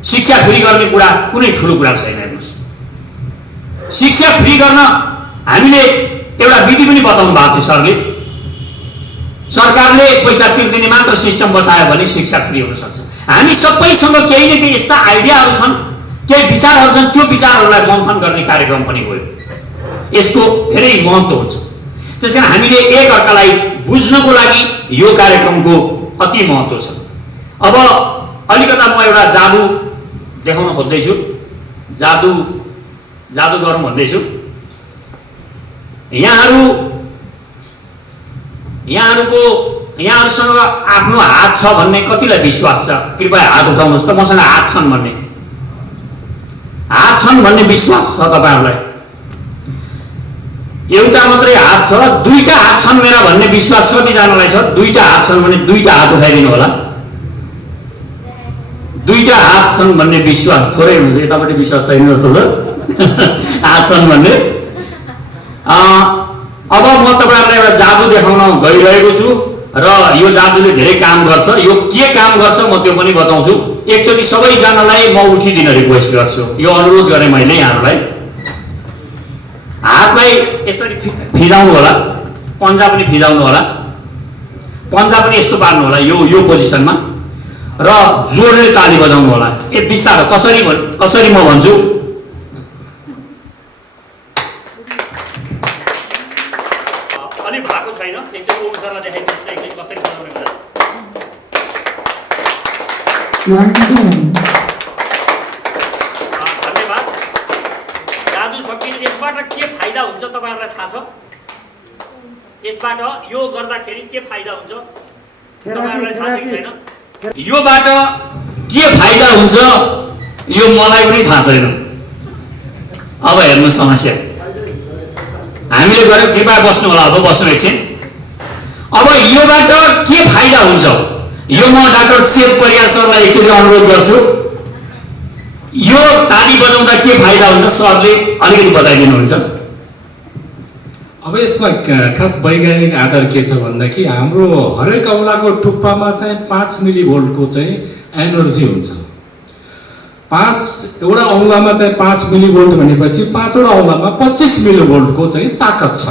शिक्षा फ्री गर्ने कुरा कुनै ठुलो कुरा छैन। हेर्नुहोस्, शिक्षा फ्री गर्न हामीले एउटा विधि पनि बताउनु भएको थियो सरले। सरकारले पैसा तिर्दिने मात्र सिस्टम बसायो भने शिक्षा फ्री हुन सक्छ। हामी सबैसँग केही न केही यस्ता आइडियाहरू छन्, केही विचारहरू छन्, त्यो विचारहरूलाई मन्थन गर्ने कार्यक्रम पनि हो। यसको धेरै महत्त्व हुन्छ। त्यसकारण हामीले एकअर्कालाई बुझ्नको लागि यो कार्यक्रमको अति महत्त्व छ। अब अलिकता म एउटा जादु देखाउन खोज्दैछु, जादु गरौँ भन्दैछु। यहाँहरूसँग आफ्नो हात छ भन्ने कतिलाई विश्वास छ? कृपया हात उठाउनुहोस् त। मसँग हात छन् भन्ने विश्वास छ तपाईँहरूलाई? एउटा मात्रै हात छ, दुईटा हात छन् मेरा भन्ने विश्वास कतिजनालाई छ? दुईटा हात छन् भने दुईटा हात उठाइदिनु होला। दुईटा हात छन् भन्ने विश्वास थोरै हुन्छ, यतापट्टि विश्वास छैन जस्तो छ। हात छन् भन्ने। अब म तपाईँहरूलाई एउटा जादु देखाउन गइरहेको छु र यो जादुले धेरै काम गर्छ। यो के काम गर्छ म त्यो पनि बताउँछु। एकचोटि सबैजनालाई म उठिदिन रिक्वेस्ट गर्छु, यो अनुरोध गरेँ मैले यहाँहरूलाई। हातलाई यसरी फिजाउनु होला, पन्जा पनि फिजाउनु होला, पन्जा पनि यस्तो पार्नु होला यो पोजिसनमा र जोडले ताली बजाउनु होला। बिस्तारै कसरी म भन्छु। अलिक भएको छैन, एकचोटि ओम सरलाई देखाइदिनुहोस् एकचोटि कसरी बजाउने भनेर। धन्यवाद। जादु सकिन्छ। यसबाट के फाइदा हुन्छ तपाईँहरूलाई थाहा छ? यसबाट यो गर्दाखेरि के फाइदा हुन्छ तपाईँहरूलाई थाहा छ कि छैन? योबाट के फाइदा हुन्छ यो मलाई पनि थाहा छैन। अब हेर्नु समस्या हामीले गऱ्यौँ। कृपया बस्नु होला, अब बस्नु एकछिन। अब योबाट के फाइदा हुन्छ यो म डाक्टर चेप परियार सरलाई एकचोटि अनुरोध गर्छु। यो ताली बजाउँदा के फाइदा हुन्छ सरले अलिकति बताइदिनुहुन्छ। अब यसमा खास वैज्ञानिक आधार के छ भन्दाखेरि हाम्रो हरेक औँलाको टुप्पामा चाहिँ 5 मिलिभोल्टको चाहिँ एनर्जी हुन्छ। 5वटा औँलामा चाहिँ 5 मिलिभोल्ट भनेपछि 5वटा औँलामा 25 मिलिभोल्टको चाहिँ ताकत छ।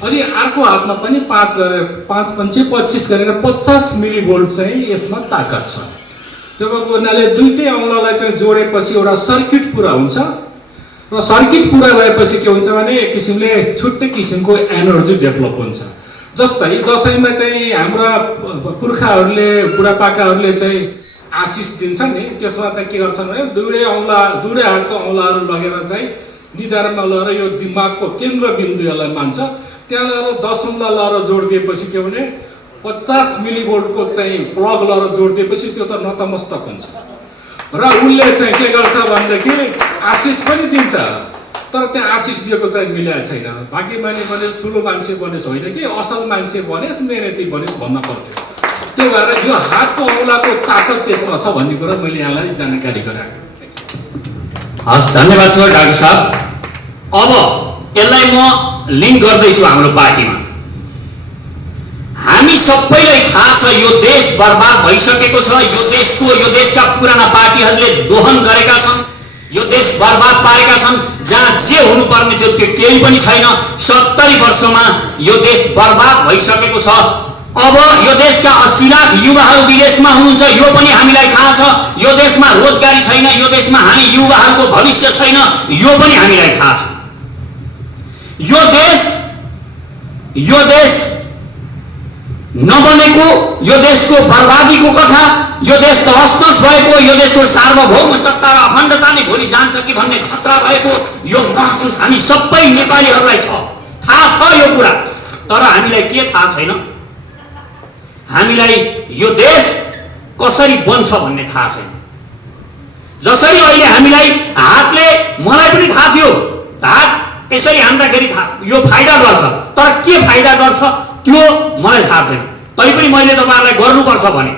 अनि अर्को हातमा पनि 5 गरेर 5 पंचे 25 गरेर 50 मिलिभोल्ट चाहिँ यसमा ताकत छ। त्यो भएको हुनाले दुईटै औँलालाई चाहिँ जोडेपछि एउटा सर्किट पुरा हुन्छ र सर्किट पुरा भएपछि के हुन्छ भने एक किसिमले छुट्टै किसिमको एनर्जी डेभलप हुन्छ। जस्तै दशैंमा चाहिँ हाम्रा पुर्खाहरूले बुढापाकाहरूले चाहिँ आशिष दिन्छन् नि, त्यसमा चाहिँ के गर्छन् भने दुवै हातको औँलाहरू लगेर चाहिँ निधारमा लगेर यो दिमागको केन्द्रबिन्दुलाई मान्छ। त्यहाँ लगेर 10 औँला लगेर जोडिदिएपछि के भने 50 मिलिभोल्टको चाहिँ प्लग लगेर जोडिदिएपछि त्यो त नतमस्तक हुन्छ र उसले चाहिँ के गर्छ भनेदेखि आशिष पनि दिन्छ, तर त्यहाँ आशिष दिएको चाहिँ मिलेको छैन। बाँकी मान्छे भने ठुलो मान्छे बनेस् होइन कि असल मान्छे बनेस् मेहनती बनेस् भन्न पर्थ्यो। त्यो भएर यो हातको औँलाको ताकत त्यसमा छ भन्ने कुरा मैले यहाँलाई जानकारी गराएँ। हस्, धन्यवाद छ डाक्टर साहब। अब यसलाई म लिङ्क गर्दैछु हाम्रो पार्टीमा। हामी सबैलाई थाहा छ यो देश बर्बाद भइसकेको छ। यो देशका पुराना पार्टीहरूले दोहन गरेका छन्, यो देश बर्बाद पारेका छन्। जहाँ जे हुनुपर्ने थियो त्यो केही पनि छैन। 70 वर्षमा यो देश बर्बाद भइसकेको छ। अब यो देशका 80 लाख युवाहरू विदेशमा हुनुहुन्छ, यो पनि हामीलाई थाहा छ। यो देशमा रोजगारी छैन, यो देशमा हामी युवाहरूको भविष्य छैन, यो पनि हामीलाई थाहा छ। यो देश नबनेको, यो देशको बर्बादीको कथा, यो देश तहस भएको, यो देशको सार्वभौम सत्ता र अखण्डता नै भोलि जान्छ कि भन्ने खतरा भएको यो महसुस हामी सबै नेपालीहरूलाई छ। थाहा छ यो कुरा, तर हामीलाई के थाहा छैन? हामीलाई यो देश कसरी बन्छ भन्ने थाहा छैन। जसरी अहिले हामीलाई हातले, मलाई पनि थाहा थियो हात यसरी हान्दाखेरि यो फाइदा गर्छ, तर के फाइदा गर्छ त्यो मलाई थाहा थिएन। तैपनि मैले तपाईहरुलाई गर्नुपर्छ भने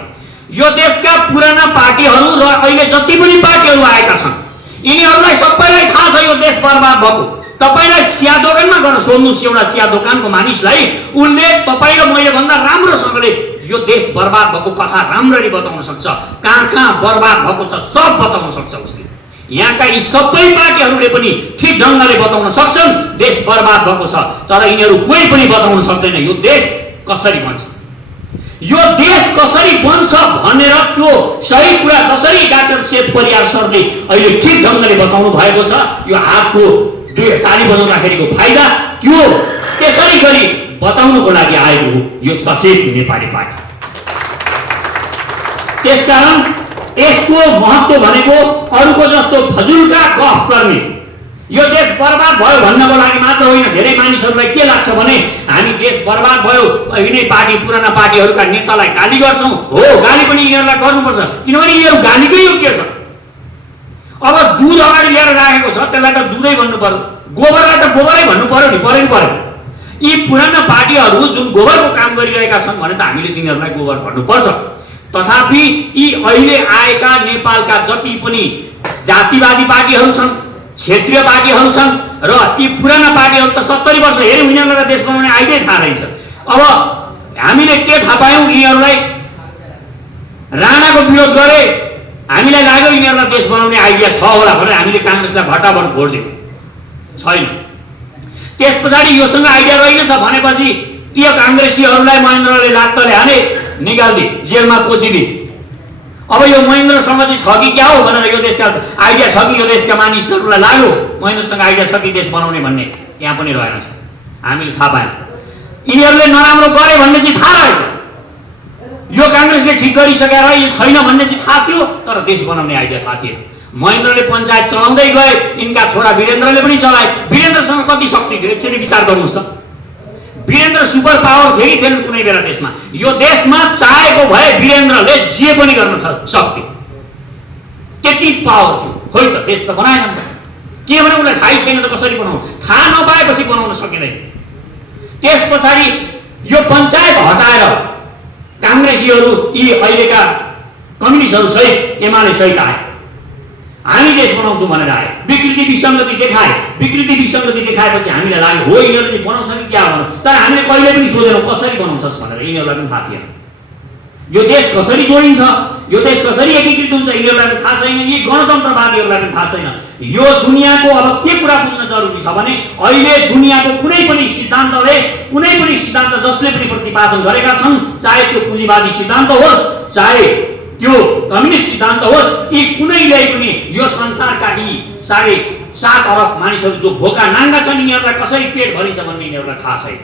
यो देशका पुराना पार्टीहरू र अहिले जति पनि पार्टीहरू आएका छन् यिनीहरूलाई सबैलाई थाहा छ यो देश बर्बाद भएको। तपाईलाई चिया दोकानमा गएर सोध्नुस् एउटा चिया दोकानको मानिसलाई, उनले तपाई र मैले भन्दा राम्रोसँगले यो देश बर्बाद भएको कथा राम्ररी बताउन सक्छ। कहाँ बर्बाद भएको छ सब बताउन सक्छ उसले। यहाँका यी सबै पार्टीहरूले पनि ठीक ढङ्गले बताउन सक्छन् देश बर्बाद भएको छ, तर यिनीहरू कोही पनि बताउन सक्दैन यो देश कसरी बन्छ। यो देश कसरी बन्छ भनेर त्यो सही कुरा जसरी डाक्टर चेत परियार सरले अहिले ठीक ढङ्गले बताउनु भएको छ, यो हातको ताली बजाउँदाखेरिको फाइदा त्यो त्यसरी गरी बताउनुको लागि आएको हो यो सचेत नेपाली पार्टी। त्यसकारण यसको महत्त्व भनेको अरूको जस्तो फजुलका गफ गर्ने, यो देश बर्बाद भयो भन्नको लागि मात्र होइन। धेरै मानिसहरूलाई के लाग्छ भने हामी देश बर्बाद भयो यिनै पार्टी पुराना पार्टीहरूका नेतालाई गाली गर्छौँ। हो, गाली पनि यिनीहरूलाई गर्नुपर्छ, किनभने यिनीहरू गालीकै योग्य छ। अब दुध अगाडि ल्याएर राखेको छ त्यसलाई त दुधै भन्नु पर्यो, गोबरलाई त गोबरै भन्नु पर्यो नि, पर्यो। यी पुराना पार्टीहरू जुन गोबरको काम गरिरहेका छन् भने त हामीले तिनीहरूलाई गोबर भन्नुपर्छ। तथापि यी अहिले आएका नेपालका जति पनि जातिवादी पार्टीहरू छन्, क्षेत्रीय पार्टीहरू छन् र यी पुराना पार्टीहरू त 70 वर्ष हेऱ्यौँ यिनीहरूलाई देश बनाउने आइडिया थाहा रहेछ। अब हामीले के थाहा पायौँ, यिनीहरूलाई राणाको विरोध गरे, हामीलाई लाग्यो यिनीहरूलाई देश बनाउने आइडिया छ होला भनेर हामीले काङ्ग्रेसलाई भट्टाभट भोट दियौँ, छैन। त्यस पछाडि योसँग आइडिया रहेनछ भनेपछि यो काङ्ग्रेसीहरूलाई महेन्द्रले लात्तले हाने, निकालिदिए, जेलमा पोचिदिए। अब यो महेन्द्रसँग चाहिँ छ कि क्या हो भनेर यो देशका आइडिया छ कि यो देशका मानिसहरूलाई लाग्यो महेन्द्रसँग आइडिया छ कि देश बनाउने भन्ने, त्यहाँ पनि रहेनछ। हामीले थाहा पायौँ यिनीहरूले नराम्रो गरे भन्ने चाहिँ थाहा रहेछ, यो काङ्ग्रेसले ठिक गरिसकेर यो छैन भन्ने चाहिँ थाहा थियो, तर देश बनाउने आइडिया थाहा थिएन। महेन्द्रले पञ्चायत चलाउँदै गए, यिनका छोरा वीरेन्द्रले पनि चलाए। वीरेन्द्रसँग कति शक्ति थियो एकचोटि विचार गर्नुहोस् त। वीरेन्द्र सुपर पावर थियो कि थिएन कुनै बेला देशमा? यो देशमा चाहेको भए वीरेन्द्रले जे पनि गर्न सक्थ्यो, त्यति पावर थियो। खोइ त देश त बनाएन नि त, किनभने उसलाई थाहै छैन त कसरी बनाउनु, थाहा नपाएपछि बनाउन सकिँदैन। त्यस पछाडि यो पञ्चायत हटाएर काङ्ग्रेसीहरू यी अहिलेका कम्युनिस्टहरू सहित एमाले सहित आए। हामी देश बनाउँछौँ भनेर आए, विकृति विसङ्गति देखाए, विकृति विसङ्गति देखाएपछि हामीलाई लाग्यो हो यिनीहरूले बनाउँछ कि क्या भनौँ, तर हामीले कहिले पनि सोधेनौँ कसरी बनाउँछस् भनेर। यिनीहरूलाई पनि थाहा थिएन यो देश कसरी जोडिन्छ, यो देश कसरी एकीकृत हुन्छ, यिनीहरूलाई पनि थाहा छैन, यी गणतन्त्रवादीहरूलाई पनि थाहा छैन। यो दुनियाँको अब के कुरा बुझ्न जरुरी छ भने अहिले दुनियाँको कुनै पनि सिद्धान्त जसले पनि प्रतिपादन गरेका छन्, चाहे त्यो पुँजीवादी सिद्धान्त होस्, चाहे त्यो कम्युनिस्ट सिद्धान्त होस्, यी कुनैले पनि यो संसारका यी 7.5 अरब मानिसहरू जो भोका नाङ्गा छन् यिनीहरूलाई कसरी पेट भरिन्छ भन्ने यिनीहरूलाई थाहा छैन।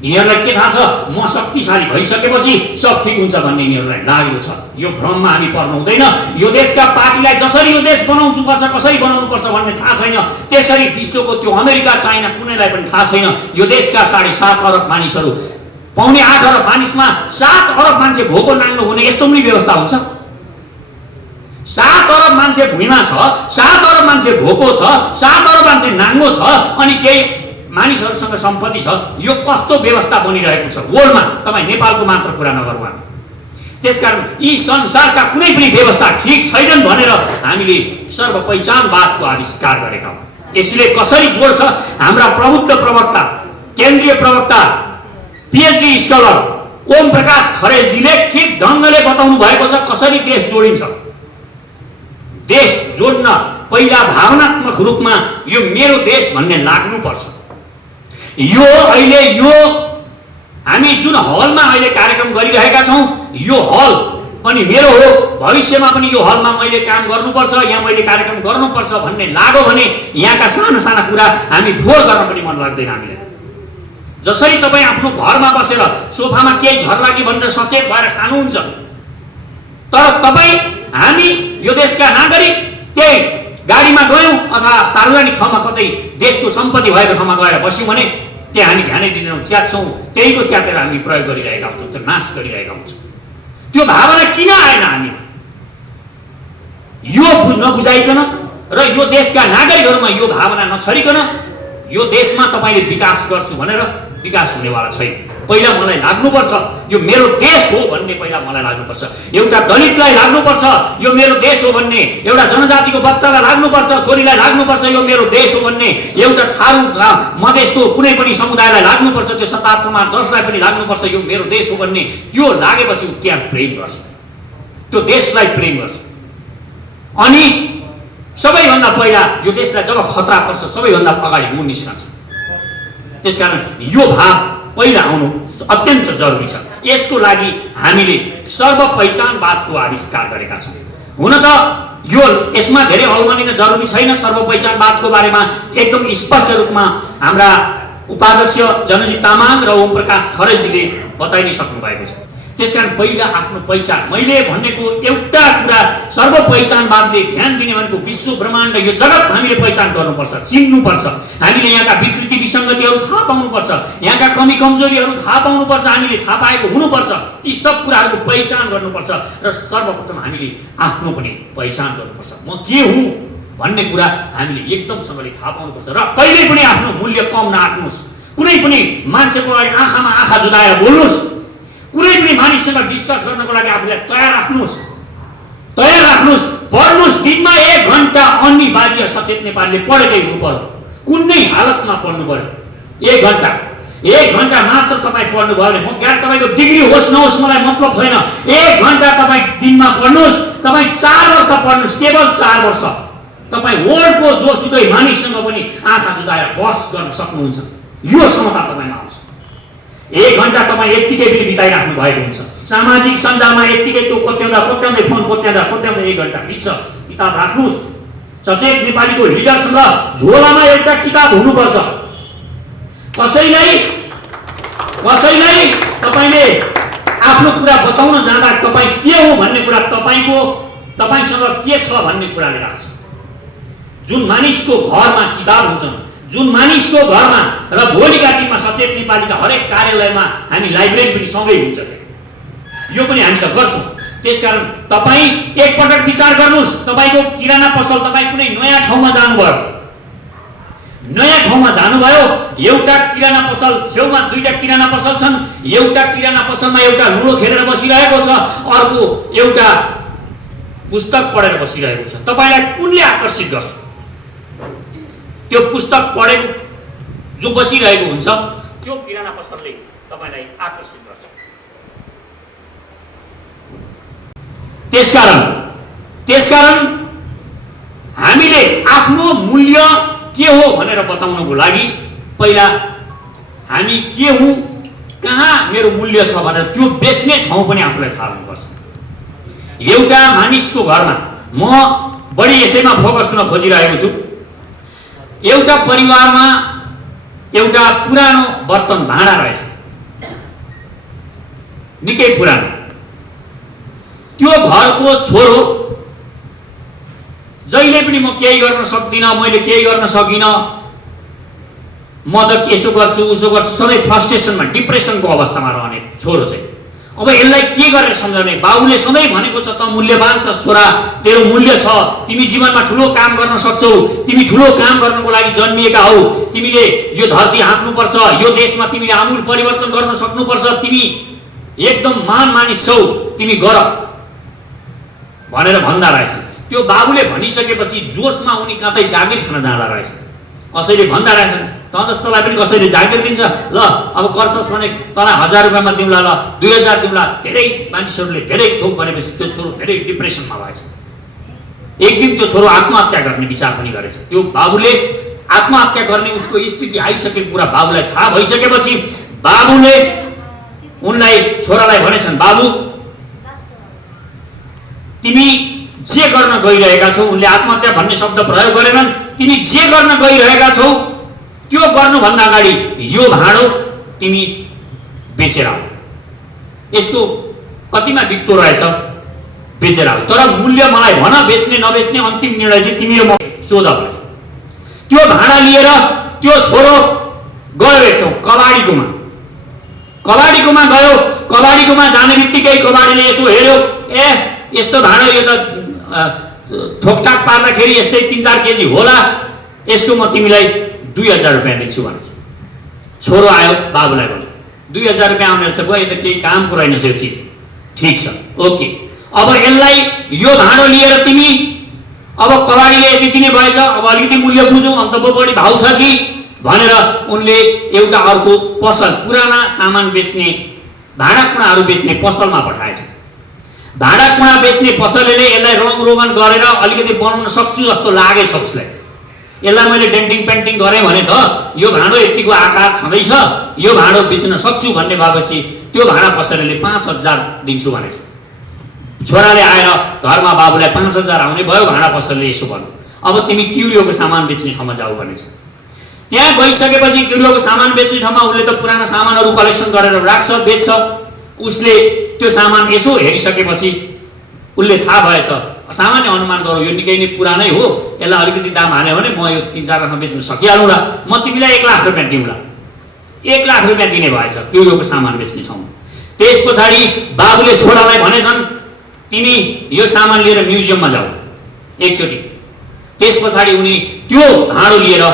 यिनीहरूलाई के थाहा छ, म शक्तिशाली भइसकेपछि सब ठिक हुन्छ भन्ने यिनीहरूलाई लागेको छ। यो भ्रममा हामी पर्नु हुँदैन। यो देशका पार्टीलाई जसरी यो देश बनाउनु पर्छ, कसरी बनाउनु पर्छ भन्ने थाहा छैन, त्यसरी विश्वको त्यो अमेरिका चाइना कुनैलाई पनि थाहा छैन। यो देशका 7.5 अरब मानिसहरू, 7.5 अरब मानिसमा 7 अरब मान्छे भोको नाङ्गो हुने यस्तो पनि व्यवस्था हुन्छ? 7 अरब मान्छे भुइँमा छ, 7 अरब मान्छे भोको छ, 7 अरब मान्छे नाङ्गो छ, अनि केही मानिसहरूसँग सम्पत्ति छ। यो कस्तो व्यवस्था बनिरहेको छ वर्ल्डमा? तपाईँ नेपालको मात्र कुरा नगरौँ हामी। त्यसकारण यी संसारका कुनै पनि व्यवस्था ठिक छैनन् भनेर हामीले सर्वपहिचानवादको आविष्कार गरेका हौँ। यसले कसरी जोड्छ? हाम्रा प्रबुद्ध प्रवक्ता, केन्द्रीय प्रवक्ता, पिएचडी स्कलर ओम प्रकाश खरेलजीले ठिक ढङ्गले बताउनु भएको छ कसरी देश जोडिन्छ। देश जोड्न पहिला भावनात्मक रूपमा यो मेरो देश भन्ने लाग्नुपर्छ। यो अहिले यो हामी जुन हलमा अहिले कार्यक्रम गरिरहेका छौँ, यो हल पनि मेरो हो, भविष्यमा पनि यो हलमा मैले काम गर्नुपर्छ, यहाँ मैले कार्यक्रम गर्नुपर्छ भन्ने लाग्यो भने यहाँका साना साना कुरा हामी फोहोर गर्न पनि मन लाग्दैन हामीलाई। जसरी तपाईँ आफ्नो घरमा बसेर सोफामा केही झर्ला कि भनेर सचेत भएर खानुहुन्छ, तर तपाईँ हामी यो देशका नागरिक त्यही गाडीमा गयौँ अथवा सार्वजनिक ठाउँमा कतै देशको सम्पत्ति भएको ठाउँमा गएर बस्यौँ भने त्यहाँ हामी ध्यानै दिँदैनौँ, च्यात्छौँ, त्यहीको च्यातेर हामी प्रयोग गरिरहेका हुन्छौँ, त्यो नाश गरिरहेका हुन्छौँ। त्यो भावना किन आएन हामीमा? यो नबुझाइकन र यो देशका नागरिकहरूमा यो भावना नछरिकन यो देशमा तपाईँले विकास गर्छु भनेर विकास हुनेवाला छैन। पहिला मलाई लाग्नुपर्छ यो मेरो देश हो भन्ने, पहिला मलाई लाग्नुपर्छ। एउटा दलितलाई लाग्नुपर्छ यो मेरो देश हो भन्ने, एउटा जनजातिको बच्चालाई लाग्नुपर्छ, छोरीलाई लाग्नुपर्छ यो मेरो देश हो भन्ने, एउटा थारू मधेसको कुनै पनि समुदायलाई लाग्नुपर्छ, त्यो सतार समाज जसलाई पनि लाग्नुपर्छ यो मेरो देश हो भन्ने। त्यो लागेपछि त्यहाँ प्रेम गर्छ, त्यो देशलाई प्रेम गर्छ। अनि सबैभन्दा पहिला यो देशलाई जब खतरा पर्छ सबैभन्दा अगाडि ऊ निस्कन्छ। त्यसकारण यो भाव पहिला आउनु अत्यन्त जरुरी छ। यसको लागि हामीले सर्वपहिचानवादको आविष्कार गरेका छौँ। हुन त यो यसमा धेरै अल्मलिन जरुरी छैन। सर्वपहिचानवादको बारेमा एकदम स्पष्ट रूपमा हाम्रा उपाध्यक्ष जनजीत तामाङ र ओम प्रकाश खरेलजीले बताइ नै सक्नु भएको छ। त्यसकारण पहिला आफ्नो पहिचान, मैले भनेको एउटा कुरा सर्वपहिचानवादले ध्यान दिने भनेको विश्व ब्रह्माण्ड यो जगत हामीले पहिचान गर्नुपर्छ, चिन्नुपर्छ। हामीले यहाँका विकृति विसङ्गतिहरू थाहा पाउनुपर्छ, यहाँका कमी कमजोरीहरू थाहा पाउनुपर्छ, हामीले थाहा पाएको हुनुपर्छ। ती सब कुराहरूको पहिचान गर्नुपर्छ र सर्वप्रथम हामीले आफ्नो पनि पहिचान गर्नुपर्छ। म के हुँ भन्ने कुरा हामीले एकदमसँगले थाहा पाउनुपर्छ र कहिल्यै पनि आफ्नो मूल्य कम नआक्नुहोस्। कुनै पनि मान्छेको लागि आँखामा आँखा जुदाएर बोल्नुहोस्। कुनै पनि मानिससँग डिस्कस गर्नको लागि आफूलाई तयार राख्नुहोस्, पढ्नुहोस्। दिनमा 1 घण्टा अनिवार्य सचेत नेपालले पढेकै हुनु पर्यो, कुनै हालतमा पढ्नु पर्यो। 1 घण्टा मात्र तपाईँ पढ्नु भयो भने म तपाईँको डिग्री होस् नहोस् मलाई मतलब छैन। 1 घण्टा तपाईँ दिनमा पढ्नुहोस्। तपाईँ 4 वर्ष पढ्नुहोस्, केवल 4 वर्ष तपाईँ वर्ल्डको जोसुकै मानिससँग पनि आँखा जुदाएर बस गर्न सक्नुहुन्छ। यो क्षमता तपाईँमा आउँछ। 1 घण्टा तपाईँ यत्तिकै पनि बिताइराख्नु भएको हुन्छ। सामाजिक सञ्जालमा यत्तिकै त्यो कोट्याउँदै फोन कोट्याउँदै 1 घण्टा बित्छ। किताब राख्नुहोस्। सचेत नेपालीको लिडरसँग झोलामा एउटा किताब हुनुपर्छ। कसैलाई तपाईँले आफ्नो कुरा बताउन जाँदा तपाईँ के हो भन्ने कुरा तपाईँसँग के छ भन्ने कुराले राख्छ। जुन मानिसको घरमा किताब हुन्छन्, जुन मानिसको घरमा र भोलिका दिनमा सचेत नेपालीका हरेक कार्यालयमा हामी लाइब्रेरी पनि सँगै हुन्छ। यो पनि हामी त गर्छौँ। त्यसकारण तपाईँ एकपटक विचार गर्नुहोस्। तपाईँको किराना पसल, तपाईँ कुनै नयाँ ठाउँमा जानुभयो, एउटा किराना पसल छेउमा 2टा किराना पसल छन्। एउटा किराना पसलमा एउटा लुडो खेलेर बसिरहेको छ, अर्को एउटा पुस्तक पढेर बसिरहेको छ, तपाईलाई कुनले आकर्षित गर्छ? त्यो पुस्तक पढेको जो बसिरहेको हुन्छ त्यो किराना पसलले तपाईलाई आकर्षित गर्छ। त्यसकारण हामीले आफ्नो मूल्य के हो भनेर बताउनको लागि पहिला हामी के हौं, कहाँ मेरो मूल्य छ भनेर त्यो बेच्ने ठाउँ पनि आफूलाई थाहा हुनुपर्छ। एउटा मानिसको घरमा म बढी यसैमा फोकस हुन खोजिरहेको छु। एउटा परिवारमा एउटा पुरानो बर्तन भाँडा रहेछ, निकै पुरानो। त्यो घरको छोरो जहिले पनि म केही गर्न सक्दिनँ, मैले केही गर्न सकिनँ, म त यसो गर्छु उसो गर्छु, सधैँ फ्रस्ट्रेसनमा डिप्रेसनको अवस्थामा रहने छोरो चाहिँ अब यसलाई के गरेर सम्झाउने? बाबुले सधैँ भनेको छ त मूल्यवान छस् छोरा, तेरो मूल्य छ, तिमी जीवनमा ठुलो काम गर्न सक्छौ, तिमी ठुलो काम गर्नको लागि जन्मिएका हौ, तिमीले यो धरती हाँक्नुपर्छ, यो देशमा तिमीले आमूल परिवर्तन गर्न सक्नुपर्छ, तिमी एकदम महान मानिस छौ, तिमी गर भनेर भन्दा रहेछ। त्यो बाबुले भनिसकेपछि जोसमा उनी कतै जागिर खान जाँदा रहेछ। कसैले भन्दा रहेछन् त जस्तोलाई पनि कसैले जागिर दिन्छ, ल अब गर्छस् भने तँलाई 1000 रुपैयाँमा दिउँला, ल 2000 दिउँला। धेरै मानिसहरूले धेरै थोक भनेपछि त्यो छोरो धेरै डिप्रेसनमा भएछ। एक दिन त्यो छोरो आत्महत्या गर्ने विचार पनि गरेछ। त्यो बाबुले आत्महत्या गर्ने उसको स्थिति आइसकेको कुरा बाबुलाई थाहा भइसकेपछि बाबुले उनलाई छोरालाई भनेछन्, बाबु तिमी जे गर्न गइरहेका छौ, उनले आत्महत्या भन्ने शब्द प्रयोग गरेनन्, तिमी जे गर्न गइरहेका छौ त्यो गर्नुभन्दा अगाडि यो भाँडो तिमी बेचेर आऊ। यसको कतिमा बिक्तो रहेछ बेचेर आऊ, तर मूल्य मलाई भन, बेच्ने नबेच्ने अन्तिम निर्णय चाहिँ तिमी र म सोध भनेछ। त्यो भाँडा लिएर त्यो छोरो गयो एक ठाउँ कबाडीकोमा गयो। कबाडीकोमा जाने बित्तिकै कबाडीले यसो हेर्यो, ए यस्तो भाँडो यो त ठोकठाक पार्दाखेरि यस्तै 3-4 केजी होला, यसको म तिमीलाई 2000 रुपैयाँ दिन्छु भनेछ। छोरो आयो बाबुलाई भन्यो 2000 रुपैयाँ आउने रहेछ, भयो यो त केही कामको रहेनछ यो चिज, ठिक छ ओके, अब यसलाई यो भाँडो लिएर तिमी अब कबाडीले यति दिने भएछ, अब अलिकति मूल्य बुझौँ, अन्त बढी भाउ छ कि भनेर उनले एउटा अर्को पसल, पुराना सामान बेच्ने भाँडाकुँडाहरू बेच्ने पसलमा पठाएछ। भाँडाकुँडा बेच्ने पसलले यसलाई रङ रोगन गरेर अलिकति बनाउन सक्छु जस्तो लागेछ उसलाई। यसलाई मैले डेन्टिङ पेन्टिङ गरेँ भने त यो भाँडो यतिको आकार छँदैछ, यो भाँडो बेच्न सक्छु भन्ने भएपछि त्यो भाँडा पसलले 5000 दिन्छु भनेछ। छोराले आएर घरमा बाबुलाई 5000 आउने भयो, भाँडा पसलले यसो भन्यो, अब तिमी क्युरियोको सामान बेच्ने ठाउँमा जाऊ भनेछ। त्यहाँ गइसकेपछि क्युरियोको सामान बेच्ने ठाउँमा उसले त पुराना सामानहरू कलेक्सन गरेर राख्छ, बेच्छ। उसले त्यो सामान यसो हेरिसकेपछि उसले थाहा भएछ, सामान्य अनुमान गरौँ यो निकै नै पुरानै हो, यसलाई अलिकति दाम हाल्यो भने म यो 3-4 लाखमा बेच्न सकिहालौँला, म तिमीलाई 1 लाख रुपैयाँ दिउँला। 1 लाख रुपैयाँ दिने भएछ क्युरियोको सामान बेच्ने ठाउँमा। त्यस पछाडि बाबुले छोरालाई भनेछन्, तिमी यो सामान लिएर म्युजियममा जाऊ एकचोटि। त्यस पछाडि उनी त्यो भाँडो लिएर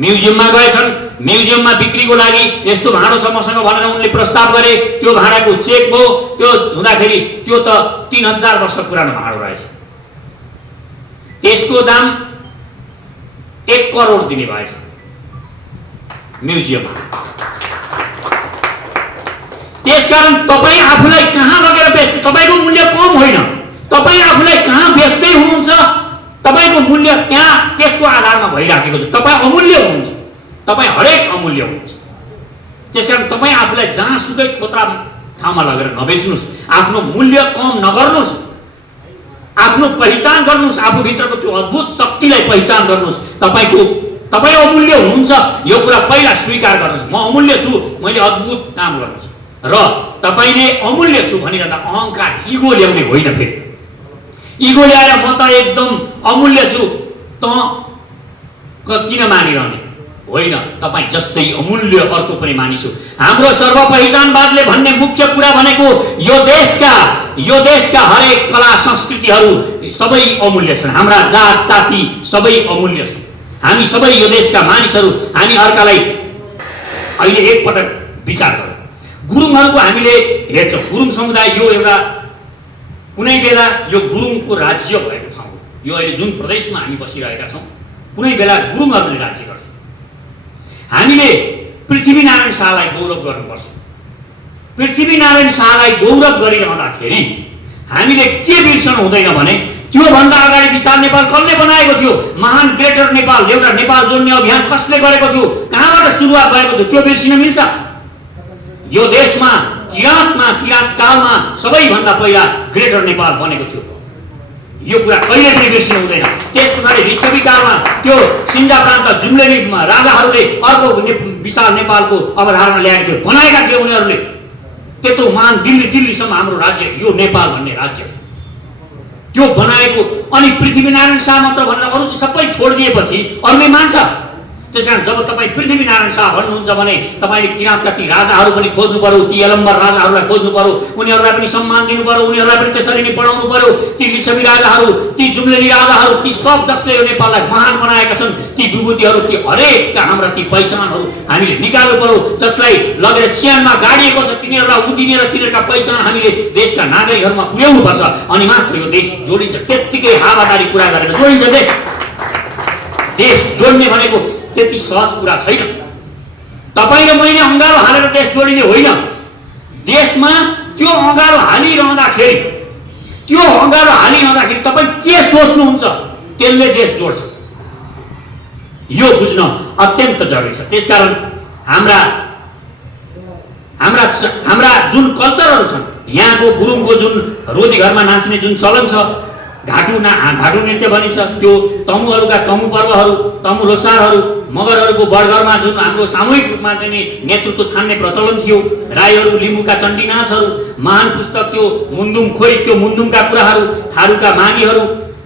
म्युजियममा गएछन्। म्युजियममा बिक्रीको लागि यस्तो भाँडो छ मसँग भनेर उनले प्रस्ताव गरे। त्यो भाँडाको चेक भयो, त्यो हुँदाखेरि त्यो त 3000 वर्ष पुरानो भाँडो रहेछ। त्यसको दाम 1 करोड दिने भएछ म्युजियममा। त्यसकारण तपाईँ आफूलाई कहाँ लगेर बेच्दै, तपाईँको मूल्य कम होइन, तपाईँ आफूलाई कहाँ बेच्दै हुनुहुन्छ तपाईँको मूल्य त्यहाँ त्यसको आधारमा भइराखेको छ। तपाईँ अमूल्य हुनुहुन्छ, तपाईँ हरेक अमूल्य हुनुहुन्छ। त्यसकारण तपाईँ आफूलाई जहाँसुकै खोत्रा ठाउँमा लगेर नबेच्नुहोस्, आफ्नो मूल्य कम नगर्नुहोस्, आफ्नो पहिचान गर्नुहोस्, आफूभित्रको त्यो अद्भुत शक्तिलाई पहिचान गर्नुहोस्। तपाईँ अमूल्य हुनुहुन्छ, यो कुरा पहिला स्वीकार गर्नुहोस्। म अमूल्य छु, मैले अद्भुत काम गर्छु र तपाईँले अमूल्य छु भनिरहँदा अहङ्कार इगो ल्याउने होइन। फेरि इगो ल्याएर म त एकदम अमूल्य छु त किन मानिरहने होइन, तपाईँ जस्तै अमूल्य अर्को पनि मानिस हो। हाम्रो सर्वपहिचानवादले भन्ने मुख्य कुरा भनेको यो देशका हरेक कला संस्कृतिहरू सबै अमूल्य छन्। हाम्रा जात जाति सबै अमूल्य छन्। हामी सबै यो देशका मानिसहरू, हामी अर्कालाई अहिले एकपटक विचार गरौँ। गुरुङहरूको हामीले हेर्छौँ, गुरुङ समुदाय यो एउटा कुनै बेला यो गुरुङको राज्य भएको ठाउँ हो। यो अहिले जुन प्रदेशमा हामी बसिरहेका छौँ कुनै बेला गुरुङहरूले राज्य गर्थे। हामीले पृथ्वीनारायण शाहलाई गौरव गर्नुपर्छ। पृथ्वीनारायण शाहलाई गौरव गरिरहँदाखेरि हामीले के बिर्सनु हुँदैन भने त्योभन्दा अगाडि विशाल नेपाल कसले बनाएको थियो? महान ग्रेटर नेपाल, एउटा नेपाल जोड्ने अभियान कसले गरेको थियो? कहाँबाट सुरुवात भएको थियो? त्यो बिर्सिन मिल्छ? यो देशमा किराँत कालमा सबैभन्दा पहिला ग्रेटर नेपाल बनेको थियो। यो कुरा कहिले पनि बिर्सिनु हुँदैन। त्यस पछाडि लिच्छवी कालमा त्यो सिन्जा प्रान्त जुम्लेली राजाहरूले अर्को विशाल नेपालको अवधारणा ल्याएको थियो, बनाएका थिए उनीहरूले। त्यत्रो महान दिल्लीसम्म हाम्रो राज्य, यो नेपाल भन्ने राज्य त्यो बनाएको। अनि पृथ्वीनारायण शाह मात्र भनेर अरू सबै छोडिदिएपछि अरूले मान्छ। त्यसकारण जब तपाईँ पृथ्वीनारायण शाह भन्नुहुन्छ भने तपाईँले किराँतका ती राजाहरू पनि खोज्नु पर्यो, ती यलम्बर राजाहरूलाई खोज्नु पर्यो, उनीहरूलाई पनि सम्मान दिनु पर्यो, उनीहरूलाई पनि त्यसरी नै पढाउनु पर्यो। ती लिच्छवी राजाहरू, ती जुम्लेली राजाहरू, ती सब जसले यो नेपाललाई महान बनाएका छन्, ती विभूतिहरू, ती हरेकका हाम्रा ती पहिचानहरू हामीले निकाल्नु पर्यो। जसलाई लगेर चियानमा गाडिएको छ तिनीहरूलाई उदिनेर तिनीहरूका पहिचान हामीले देशका नागरिकहरूमा पुर्याउनुपर्छ। अनि मात्र यो देश जोडिन्छ। त्यत्तिकै हावादारी कुरा गरेर जोडिन्छ देश। देश जोड्ने भनेको त्यति सहज कुरा छैन। तपाईँ र मैले अँगालो हालेर देश जोडिने होइन। देशमा त्यो अँगालो हालिरहँदाखेरि तपाईँ के सोच्नुहुन्छ त्यसले देश जोड्छ। यो बुझ्न अत्यन्त जरुरी छ। त्यसकारण हाम्रा जुन कल्चरहरू छन्, यहाँको गुरुङको जुन रोदी घरमा नाच्ने जुन चलन छ, घाटु नृत्य भनिन्छ, त्यो तमुहरूका तमु पर्वहरू, तमु लोसारहरू, मगरहरूको बडघरमा जुन हाम्रो सामूहिक रूपमा चाहिँ नेतृत्व छान्ने प्रचलन थियो, राईहरू लिम्बूका चण्डी नाचहरू, महान पुस्तक त्यो मुन्दुम खोइ, त्यो मुन्दुमका कुराहरू, थारूका माघीहरू।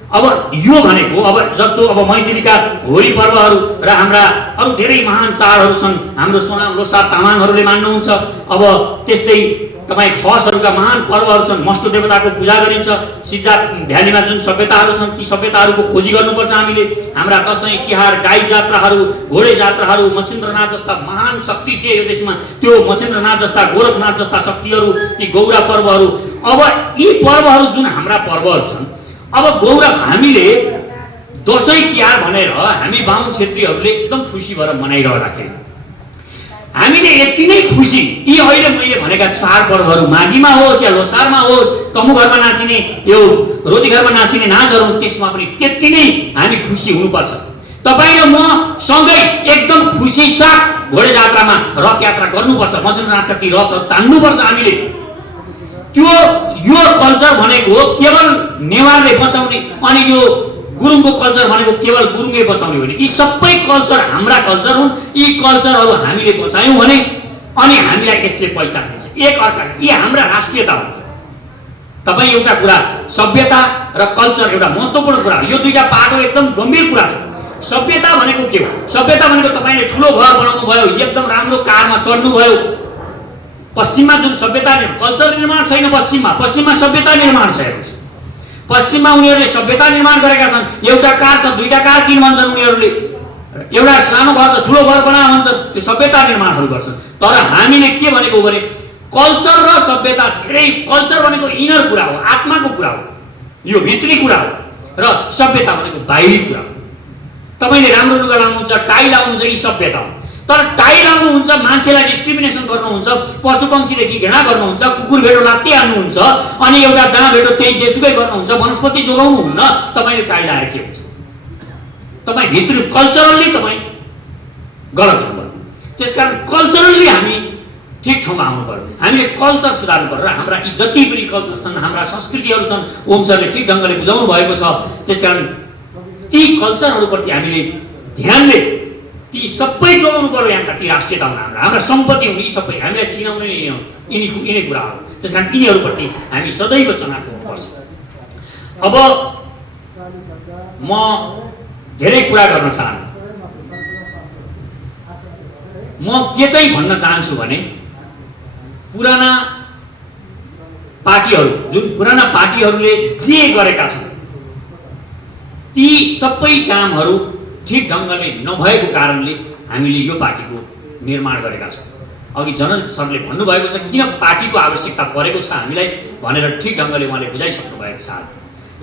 अब यो भनेको अब जस्तो अब मैथिलीका होली पर्वहरू र हाम्रा अरू धेरै महान चाडहरू छन्। हाम्रो सोनाम लोसार तामाङहरूले मान्नुहुन्छ। अब त्यस्तै तपाईँ खसहरूका महान पर्वहरू छन्। मष्टो देवताको पूजा गरिन्छ। सिजा भ्यालीमा जुन सभ्यताहरू छन् ती सभ्यताहरूको खोजी गर्नुपर्छ हामीले। हाम्रा दसैँ तिहार, गाई जात्राहरू, घोडे जात्राहरू, मच्छिन्द्रनाथ जस्ता महान शक्ति थिए यो देशमा। त्यो मच्छिन्द्रनाथ जस्ता, गोरखनाथ जस्ता शक्तिहरू, ती गौरा पर्वहरू। अब यी पर्वहरू जुन हाम्रा पर्वहरू छन्, अब गौरव हामीले दसैँ तिहार भनेर हामी बाहुन क्षेत्रीहरूले एकदम खुसी भएर मनाइरहँदाखेरि हामीले यति नै खुसी यी अहिले मैले भनेका चाडपर्वहरू, माघीमा होस् या लोसारमा होस्, तमु घरमा नाचिने यो रोदी घरमा नाचिने नाचहरू, त्यसमा पनि त्यति नै हामी खुसी हुनुपर्छ। तपाईँ र म सँगै एकदम खुसी साथ घोडे जात्रामा रथ यात्रा गर्नुपर्छ। मच्छिन्द्रनाथका ती रथहरू तान्नुपर्छ हामीले। यो कल्चर भनेको केवल नेवारले बचाउने अनि यो गुरुङको कल्चर भनेको केवल गुरुङले बचाउने होइन। यी सबै कल्चर हाम्रा कल्चर हुन्। यी कल्चरहरू हामीले बचायौँ भने अनि हामीलाई यसले पहिचान दिन्छ एक अर्काले। यी हाम्रा राष्ट्रियता हुन्। तपाईँ एउटा कुरा, सभ्यता र कल्चर एउटा महत्त्वपूर्ण कुरा हो। यो दुईटा पाटो एकदम गम्भीर कुरा छ। सभ्यता भनेको के हो? सभ्यता भनेको तपाईँले ठुलो घर बनाउनु भयो, एकदम राम्रो कारमा चढ्नु भयो। पश्चिममा जुन सभ्यता कल्चर निर्माण छैन, पश्चिममा सभ्यता निर्माण छ। हेर्नुहोस्, पश्चिममा उनीहरूले सभ्यता निर्माण गरेका छन्। एउटा कार छ, दुईटा कार किन भन्छन् उनीहरूले, एउटा सानो घर छ, ठुलो घर बना भन्छन्। त्यो सभ्यता निर्माणहरू गर्छन्। तर हामीले के भनेको भने कल्चर र सभ्यता धेरै, कल्चर भनेको इनर कुरा हो, आत्माको कुरा हो, यो भित्री कुरा हो, र सभ्यता भनेको बाहिरी कुरा हो। तपाईँले राम्रो लुगा लाउनुहुन्छ, टाई लाउनुहुन्छ, यी सभ्यता हो। तर टाई लाउनुहुन्छ, मान्छेलाई डिस्क्रिमिनेसन गर्नुहुन्छ, पशुपक्षीदेखि घृणा गर्नुहुन्छ, कुकुर भेटो लात्ती हान्नुहुन्छ, अनि एउटा जहाँ भेटो त्यही जेसुकै गर्नुहुन्छ, वनस्पति जोगाउनुहुन्न, तपाईँले टाई लाएर के हुन्छ? तपाईँ भित्री कल्चरल्ली तपाईँ गलत हुनुभयो। त्यसकारण कल्चरल्ली हामी ठिक ठाउँमा आउनु पर्यो। हामीले कल्चर सुधार्नु पर्यो र हाम्रा यी जति पनि कल्चर छन्, हाम्रा संस्कृतिहरू छन्, ओम सरले ठिक ढङ्गले बुझाउनु भएको छ। त्यसकारण ती कल्चरहरूप्रति हामीले ध्यानले ती सबै जोगाउनु पर्यो। यहाँका ती राष्ट्रियता हुन्, हाम्रा सम्पत्ति हुन्, यी सबै हामीलाई चिनाउने यिनै कुरा हो। त्यस कारण यिनीहरूप्रति हामी सदैव चनाखो हुनुपर्छ। अब म धेरै कुरा गर्न चाहन्छु। म के चाहिँ भन्न चाहन्छु भने पुराना पार्टीहरूले जे गरेका छन् ती सबै कामहरू ठिक ढङ्गले नभएको कारणले हामीले यो पार्टीको निर्माण गरेका छौँ। अघि जनरल सरले भन्नुभएको छ किन पार्टीको आवश्यकता परेको छ हामीलाई भनेर ठिक ढङ्गले उहाँले बुझाइसक्नु भएको छ।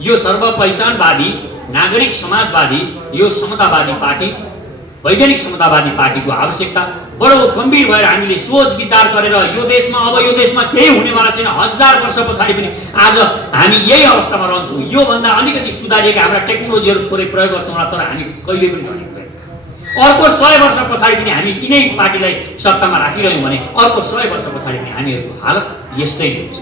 यो सर्वपहिचानवादी नागरिक समाजवादी यो समतावादी पार्टी वैज्ञानिक समतावादी पार्टीको आवश्यकता बडो गम्भीर भएर हामीले सोच विचार गरेर यो देशमा केही हुनेवाला छैन, 1000 वर्ष पछाडि पनि आज हामी यही अवस्थामा रहन्छौँ। योभन्दा अलिकति सुधारिएका हाम्रा टेक्नोलोजीहरू थोरै प्रयोग गर्छौँ होला, तर हामी कहिले पनि गर्ने हुँदैन। अर्को 100 वर्ष पछाडि पनि हामी यिनै पार्टीलाई सत्तामा राखिरह्यौँ भने अर्को 100 वर्ष पछाडि पनि हामीहरूको हालत यस्तै नै हुन्छ।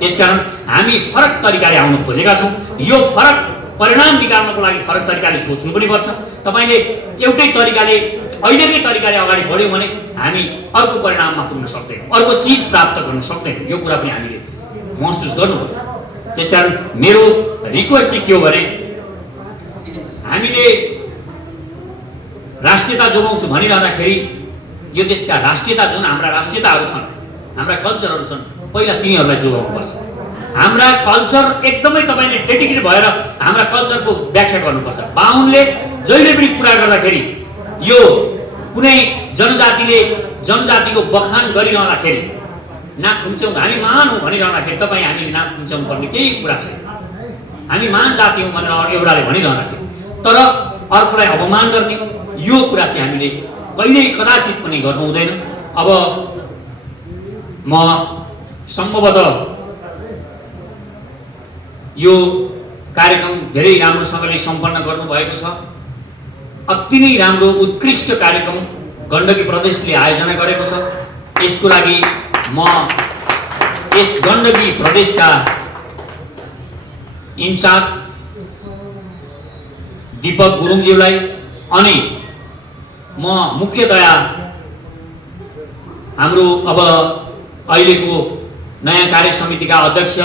त्यसकारण हामी फरक तरिकाले आउन खोजेका छौँ। यो फरक परिणाम निकाल्नको लागि फरक तरिकाले सोच्नु पनि पर्छ। तपाईँले एउटै तरिकाले अहिलेकै तरिकाले अगाडि बढ्यौँ भने हामी अर्को परिणाममा पुग्न सक्दैनौँ, अर्को चिज प्राप्त गर्न सक्दैनौँ। यो कुरा पनि हामीले महसुस गर्नुपर्छ। त्यसकारण मेरो रिक्वेस्ट चाहिँ के हो भने हामीले राष्ट्रियता जोगाउँछु भनिरहँदाखेरि यो देशका राष्ट्रियता जुन हाम्रा राष्ट्रियताहरू छन्, हाम्रा कल्चरहरू छन्, पहिला तिनीहरूलाई जोगाउनुपर्छ। हाम्रा कल्चर एकदमै तपाईँले डेडिकेट भएर हाम्रा कल्चरको व्याख्या गर्नुपर्छ। बाहुनले जहिले पनि कुरा गर्दाखेरि यो कुनै जनजातिको बखान गरिरहँदाखेरि नाक खुम्च्याउँ, हामी महान हौँ भनिरहँदाखेरि तपाईँ हामीले नाक खुम्च्याउनु पर्ने केही कुरा छैन। हामी महान जाति हौँ भनेर एउटाले भनिरहँदाखेरि तर अर्कोलाई अपमान गर्ने यो कुरा चाहिँ हामीले कहिल्यै कदाचित पनि गर्नु हुँदैन। अब म सम्भवतः यो कार्यक्रम धेरै राम्रोसँगले सम्पन्न गर्नुभएको छ। अति नै राम्रो उत्कृष्ट कार्यक्रम गण्डकी प्रदेशले आयोजना गरेको छ। यसको लागि म यस गण्डकी प्रदेशका इन्चार्ज दीपक गुरुङज्यूलाई अनि म मुख्यतया हाम्रो अब अहिलेको नयाँ कार्य समितिका अध्यक्ष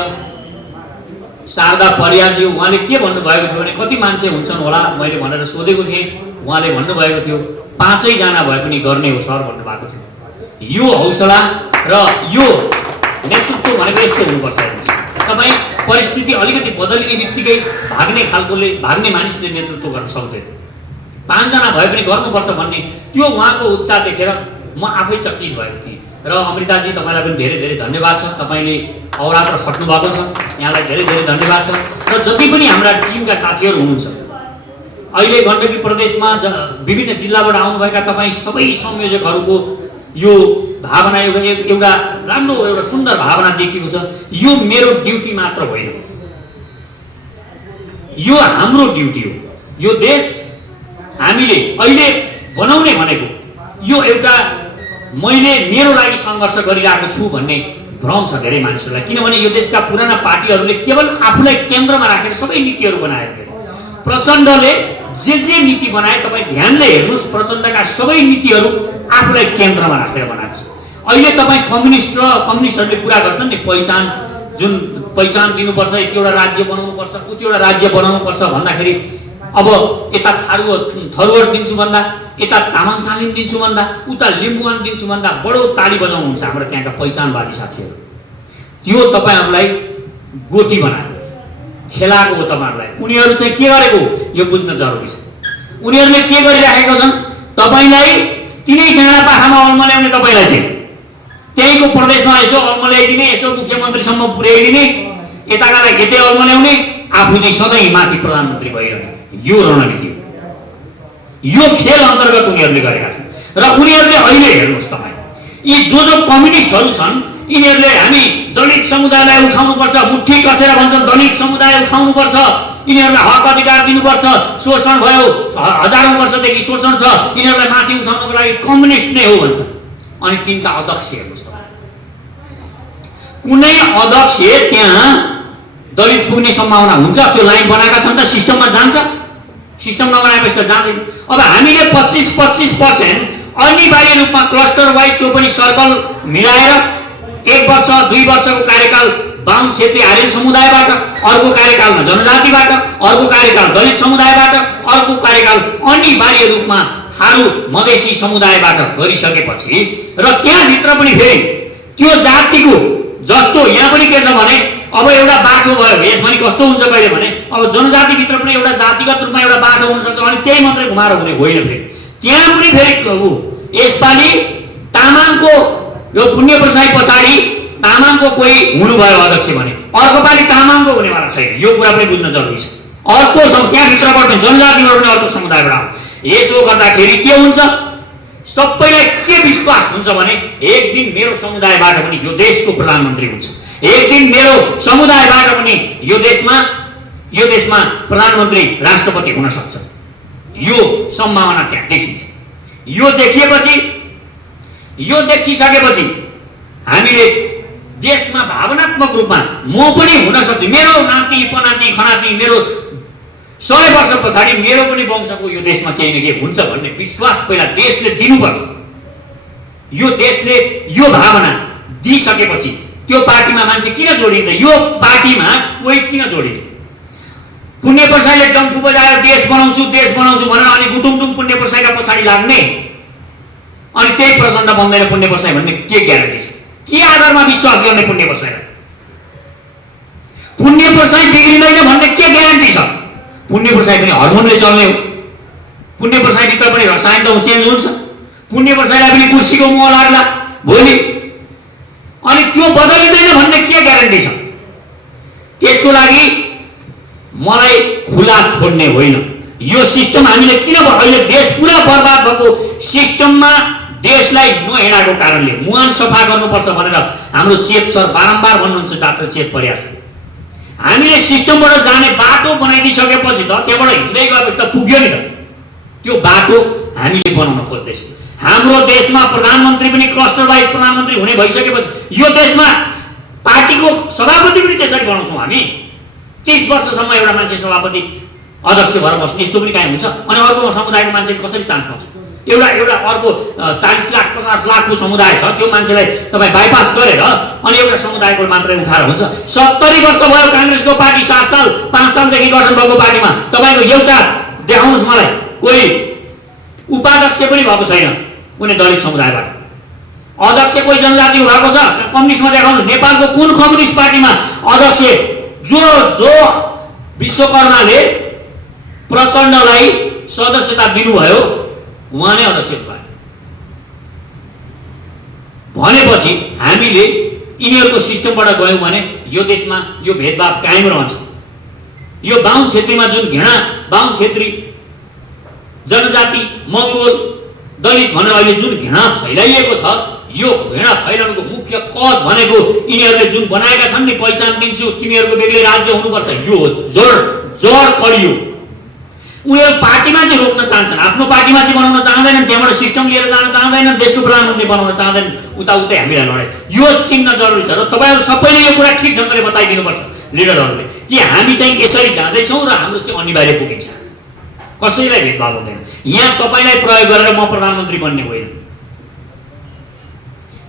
शारदा परियारज्यू उहाँले के भन्नुभएको थियो भने कति मान्छे हुन्छन् होला मैले भनेर सोधेको थिएँ। उहाँले भन्नुभएको थियो 5 जना भए पनि गर्ने हो सर भन्नुभएको थियो। यो हौसला र यो नेतृत्व भनेको यस्तो हुनुपर्छ। तपाईँ परिस्थिति अलिकति बदलिने बित्तिकै भाग्ने मानिसले नेतृत्व गर्न सक्दैन। 5 जना भए पनि गर्नुपर्छ भन्ने त्यो उहाँको उत्साह देखेर म आफै चकित भएको थिएँ। र अमृताजी तपाईँलाई पनि धेरै धेरै धन्यवाद छ। तपाईँले अहोरात्र खट्नु भएको छ, यहाँलाई धेरै धेरै धन्यवाद छ। र जति पनि हाम्रा टिमका साथीहरू हुनुहुन्छ अहिले गण्डकी प्रदेशमा विभिन्न जिल्लाबाट आउनुभएका तपाईँ सबै संयोजकहरूको यो भावना एउटा राम्रो एउटा सुन्दर भावना देखिएको छ। यो मेरो ड्युटी मात्र होइन, यो हाम्रो ड्युटी हो। यो देश हामीले अहिले बनाउने भनेको यो एउटा मैले मेरो लागि सङ्घर्ष गरिरहेको छु भन्ने भ्रम छ धेरै मानिसहरूलाई। किनभने यो देशका पुराना पार्टीहरूले केवल आफूलाई केन्द्रमा राखेर सबै नीतिहरू बनाए। प्रचण्डले जे नीति बनाए तपाईँ ध्यानले हेर्नुहोस्, प्रचण्डका सबै नीतिहरू आफूलाई केन्द्रमा राखेर बनाएको छ। अहिले तपाईँ कम्युनिस्टहरूले कुरा गर्छन् नि पहिचान दिनुपर्छ, यतिवटा राज्य बनाउनुपर्छ, उतिवटा राज्य बनाउनुपर्छ भन्दाखेरि अब यता थरुवर दिन्छु भन्दा यता तामाङ सालिन दिन्छु भन्दा उता लिम्बुवान दिन्छु भन्दा बडो ताली बजाउनुहुन्छ हाम्रो त्यहाँका पहिचानवादी साथीहरू। त्यो तपाईँहरूलाई गोटी बनायो, खेलाएको हो तपाईँहरूलाई। उनीहरू चाहिँ के गरेको यो बुझ्न जरुरी छ। उनीहरूले के गरिराखेको छन्, तपाईँलाई तिनै डाँडा पाखामा अल्मल्याउने, तपाईँलाई चाहिँ त्यहीँको प्रदेशमा यसो अल्मल्याइदिने, यसो मुख्यमन्त्रीसम्म पुर्याइदिने, यताकालाई यतै अल्मल्याउने, आफू चाहिँ सधैँ माथि प्रधानमन्त्री भइरहने। यो रणनीति हो, यो खेल अन्तर्गत उनीहरूले गरेका छन्। र उनीहरूले अहिले हेर्नुहोस् तपाईँ यी जो कम्युनिस्टहरू छन् यिनीहरूले हामी दलित समुदायलाई उठाउनुपर्छ, मुठी कसेर भन्छन् दलित समुदाय उठाउनुपर्छ, यिनीहरूलाई हक अधिकार दिनुपर्छ, शोषण भयो, हजारौँ वर्षदेखि शोषण छ, यिनीहरूलाई माथि उठाउनको लागि कम्युनिस्ट नै हो भन्छ। अनि तिनका अध्यक्ष हेर्नुहोस्, कुनै अध्यक्ष त्यहाँ दलित पुग्ने सम्भावना हुन्छ? त्यो लाइन बनाएका छन् त, सिस्टममा जान्छ? सिस्टम नबनाएपछि त जाँदैन। अब हामीले 25% अनिवार्य रूपमा क्लस्टर वाइज त्यो पनि सर्कल मिलाएर 1 वर्ष 2 वर्षको कार्यकाल बाहुन क्षेत्रीय आर्यन समुदायबाट, अर्को कार्यकालमा जनजातिबाट, अर्को कार्यकाल दलित समुदायबाट, अर्को कार्यकाल अनिवार्य रूपमा थारू मधेसी समुदायबाट गरिसकेपछि र त्यहाँभित्र पनि फेरि त्यो जातिको जस्तो यहाँ पनि के छ भने अब एउटा बाटो भयो, यसमा नि कस्तो हुन्छ कहिले भने अब जनजातिभित्र पनि एउटा जातिगत रूपमा एउटा बाटो हुनसक्छ, अनि त्यही मात्रै घुमाएर हुने होइन। फेरि त्यहाँ पनि फेरि यसपालि तामाङको यो पुण्य प्रसाई पछाडि तामाङको कोही हुनुभयो अध्यक्ष भने अर्को पालि तामाङको हुनेवाला छैन। यो कुरा पनि बुझ्न जरुरी छ। अर्को त्यहाँभित्रबाट पनि जनजातिबाट पनि अर्को समुदायबाट आउँछ। यसो गर्दाखेरि के हुन्छ, सबैलाई के विश्वास हुन्छ भने एक दिन मेरो समुदायबाट पनि यो देशको प्रधानमन्त्री हुन्छ, एक दिन मेरो समुदायबाट पनि यो देशमा प्रधानमन्त्री राष्ट्रपति हुन सक्छ। यो सम्भावना त्यहाँ देखिन्छ। यो देखिसकेपछि हामीले देशमा भावनात्मक रूपमा म पनि हुन सक्छु, मेरो नाति पनाति खनाति मेरो 100 वर्ष पछाडि मेरो पनि वंशको यो देशमा केही न केही हुन्छ भन्ने विश्वास पहिला देशले दिनुपर्छ। यो देशले यो भावना दिइसकेपछि त्यो पार्टीमा मान्छे किन जोडिन्छ, यो पार्टीमा कोही किन जोडिने। पुण्य प्रसाईले डम्फु बजाएर देश बनाउँछु भनेर अनि गुटुङटुङ पुण्य प्रसाईका पछाडि लाग्ने, अनि त्यही प्रचण्ड बन्दैन पुण्य प्रसाई भन्ने के ग्यारेन्टी छ? के आधारमा विश्वास गर्ने पुण्य प्रसाईलाई? पुण्य प्रसाई बिग्रिँदैन भन्ने के ग्यारेन्टी छ? पुण्य प्रसाई पनि हर्मोनले चल्ने हो। पुण्य प्रसाई भित्र पनि रसायन त चेन्ज हुन्छ। पुण्य प्रसाईलाई पनि कुर्सीको मोह लाग्ला भोलि, अनि त्यो बदलिँदैन भन्ने के ग्यारेन्टी छ? त्यसको लागि मलाई खुला छोड्ने होइन। यो सिस्टम हामीले किन अहिले देश पुरा बर्बाद भएको सिस्टममा देशलाई नहिँडाको कारणले मुहान सफा गर्नुपर्छ भनेर हाम्रो चेत सर बारम्बार भन्नुहुन्छ, डाक्टर चेत परियास। हामीले सिस्टमबाट जाने बाटो बनाइदिइसकेपछि त त्यहाँबाट हिँड्दै गएपछि त पुग्यो नि त। त्यो बाटो हामीले बनाउन खोज्दैछौँ। हाम्रो देशमा प्रधानमन्त्री पनि क्लस्टर वाइज प्रधानमन्त्री हुने भइसकेपछि यो देशमा पार्टीको सभापति पनि त्यसरी बनाउँछौँ हामी। 30 वर्षसम्म एउटा मान्छे सभापति अध्यक्ष भएर बस्ने यस्तो पनि काहीँ हुन्छ। अनि अर्को समुदायको मान्छे कसरी चान्स पाउँछ? एउटा अर्को 40 लाख 50 लाखको समुदाय छ, त्यो मान्छेलाई तपाईँ बाइपास गरेर अनि एउटा समुदायको मात्रै उठाएर हुन्छ? 70 वर्ष भयो काङ्ग्रेसको पार्टी, 7 साल 5 सालदेखि गठन भएको पार्टीमा तपाईँको एउटा देखाउनुहोस् मलाई कोही उपाध्यक्ष पनि भएको छैन कुनै दलित समुदायबाट। अध्यक्ष कोही जनजातिको भएको छ? कम्युनिस्टमा देखाउनुहोस्। नेपालको कुन कम्युनिस्ट पार्टीमा अध्यक्ष जो विश्वकर्माले प्रचण्डलाई सदस्यता दिनुभयो उहाँ नै अध्यक्ष भयो भनेपछि हामीले यिनीहरूको सिस्टमबाट गयौँ भने यो देशमा यो भेदभाव कायम रहन्छ। यो बाहुन क्षेत्रीमा जुन घृणा, बाहुन क्षेत्री जनजाति मङ्गोल दलित भनेर अहिले जुन घृणा फैलाइएको छ, यो घृणा फैलाउनुको मुख्य कज भनेको यिनीहरूले जुन बनाएका छन् नि, पहिचान दिन्छु तिमीहरूको बेग्लै राज्य हुनुपर्छ, यो जड कडियो। उनीहरू पार्टीमा चाहिँ रोक्न चाहन्छन्, आफ्नो पार्टीमा चाहिँ बनाउन चाहँदैनन्, त्यहाँबाट सिस्टम लिएर जान चाहँदैनन्, देशको प्रधानमन्त्री बनाउन चाहँदैनन्। उताउतै हामीलाई लडाइँ यो चिन्न जरुरी छ। र तपाईँहरू सबैले यो कुरा ठिक ढङ्गले बताइदिनुपर्छ लिडरहरूले कि हामी चाहिँ यसरी जाँदैछौँ र हाम्रो चाहिँ अनिवार्य पुगिन्छ। कसैलाई भेदभाव हुँदैन। यहाँ तपाईँलाई प्रयोग गरेर म प्रधानमन्त्री बन्ने होइन।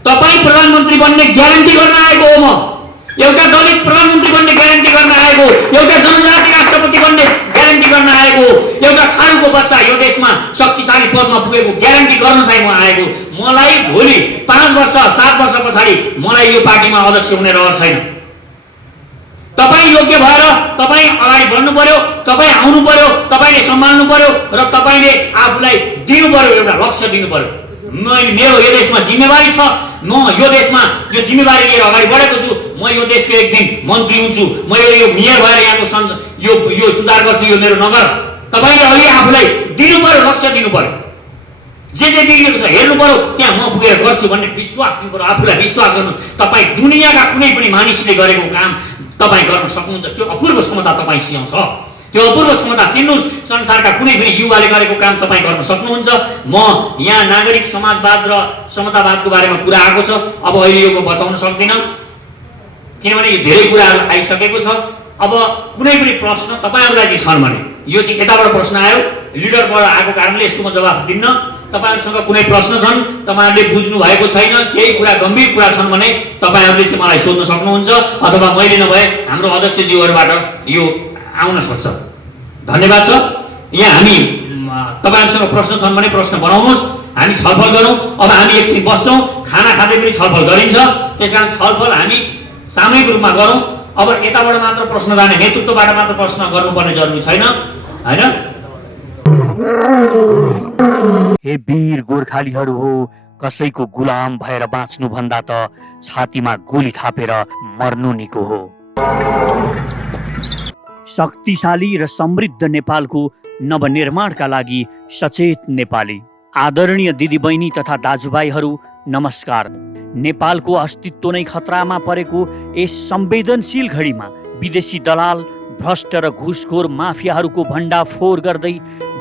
तपाईँ प्रधानमन्त्री बन्ने ग्यारेन्टी गर्न आएको हो। म एउटा दलित प्रधानमन्त्री बन्ने ग्यारेन्टी गर्न आएको, एउटा जनजाति राष्ट्रपति बन्ने ग्यारेन्टी गर्न आएको, एउटा खारुको बच्चा यो देशमा शक्तिशाली पदमा पुगेको ग्यारेन्टी गर्न चाहिँ म आएको। मलाई भोलि 5 वर्ष 7 वर्ष पछाडि मलाई यो पार्टीमा अध्यक्ष हुने रहर छैन। तपाईँ योग्य भएर तपाईँ अगाडि बढ्नु पर्यो, तपाईँ आउनु पर्यो, तपाईँले सम्हाल्नु पर्यो र तपाईँले आफूलाई दिनु पर्यो, एउटा लक्ष्य दिनु पर्यो। मेरो यो देशमा जिम्मेवारी छ, म यो देशमा यो जिम्मेवारी लिएर अगाडि बढेको छु। म यो देशको एक दिन मन्त्री हुन्छु, म यो मेयर भएर यहाँको यो सुधार गर्छु यो मेरो नगर। तपाईँले अहिले आफूलाई दिनु पर्यो, लक्ष्य दिनु पर्यो। जे बिग्रेको छ हेर्नु पर्यो, त्यहाँ म पुगेर गर्छु भन्ने विश्वास दिनु पर्यो। आफूलाई विश्वास गर्नु। तपाईँ दुनियाँका कुनै पनि मानिसले गरेको काम तपाईँ गर्न सक्नुहुन्छ। त्यो अपूर्व क्षमता तपाईँसँग छ। त्यो अपूर्व क्षमता चिन्नुहोस्। संसारका कुनै पनि युवाले गरेको काम तपाईँ गर्न सक्नुहुन्छ। म यहाँ नागरिक समाजवाद र समतावादको बारेमा कुरा आएको छ। अब अहिले यो म बताउन सक्दिनँ किनभने यो धेरै कुराहरू आइसकेको छ। अब कुनै पनि प्रश्न तपाईँहरूलाई चाहिँ छन् भने यो चाहिँ यताबाट प्रश्न आयो, लिडरबाट आएको कारणले यसको म जवाफ दिन्न। तपाईँहरूसँग कुनै प्रश्न छन्, तपाईँहरूले बुझ्नु भएको छैन, केही कुरा गम्भीर कुरा छन् भने तपाईँहरूले चाहिँ मलाई सोध्न सक्नुहुन्छ, अथवा मैले नभए हाम्रो अध्यक्षज्यूहरूबाट यो आउन सक्छ। धन्यवाद छ। यहाँ हामी तपाईँहरूसँग प्रश्न छन् भने प्रश्न बनाउनुहोस्, हामी छलफल गरौँ। अब हामी एकछिन बस्छौँ, खाना खाँदै पनि छलफल गरिन्छ। त्यसकारण छलफल हामी सामूहिक रूपमा गरौँ। अब यताबाट मात्र प्रश्न जाने, नेतृत्वबाट मात्र प्रश्न गर्नुपर्ने जरुरी छैन, होइन? हे वीर गोर्खालीहरू हो, कसैको गुलाम भएर बाँच्नुभन्दा त छातीमा गोली थापेर मर्नु निको हो। शक्तिशाली र समृद्ध नेपालको नवनिर्माणका लागि सचेत नेपाली। आदरणीय दिदीबहिनी तथा दाजुभाइहरू नमस्कार। नेपालको अस्तित्व नै खतरामा परेको यस संवेदनशील घडीमा विदेशी दलाल, भ्रष्ट र घुसखोर माफियाहरूको भण्डाफोर गर्दै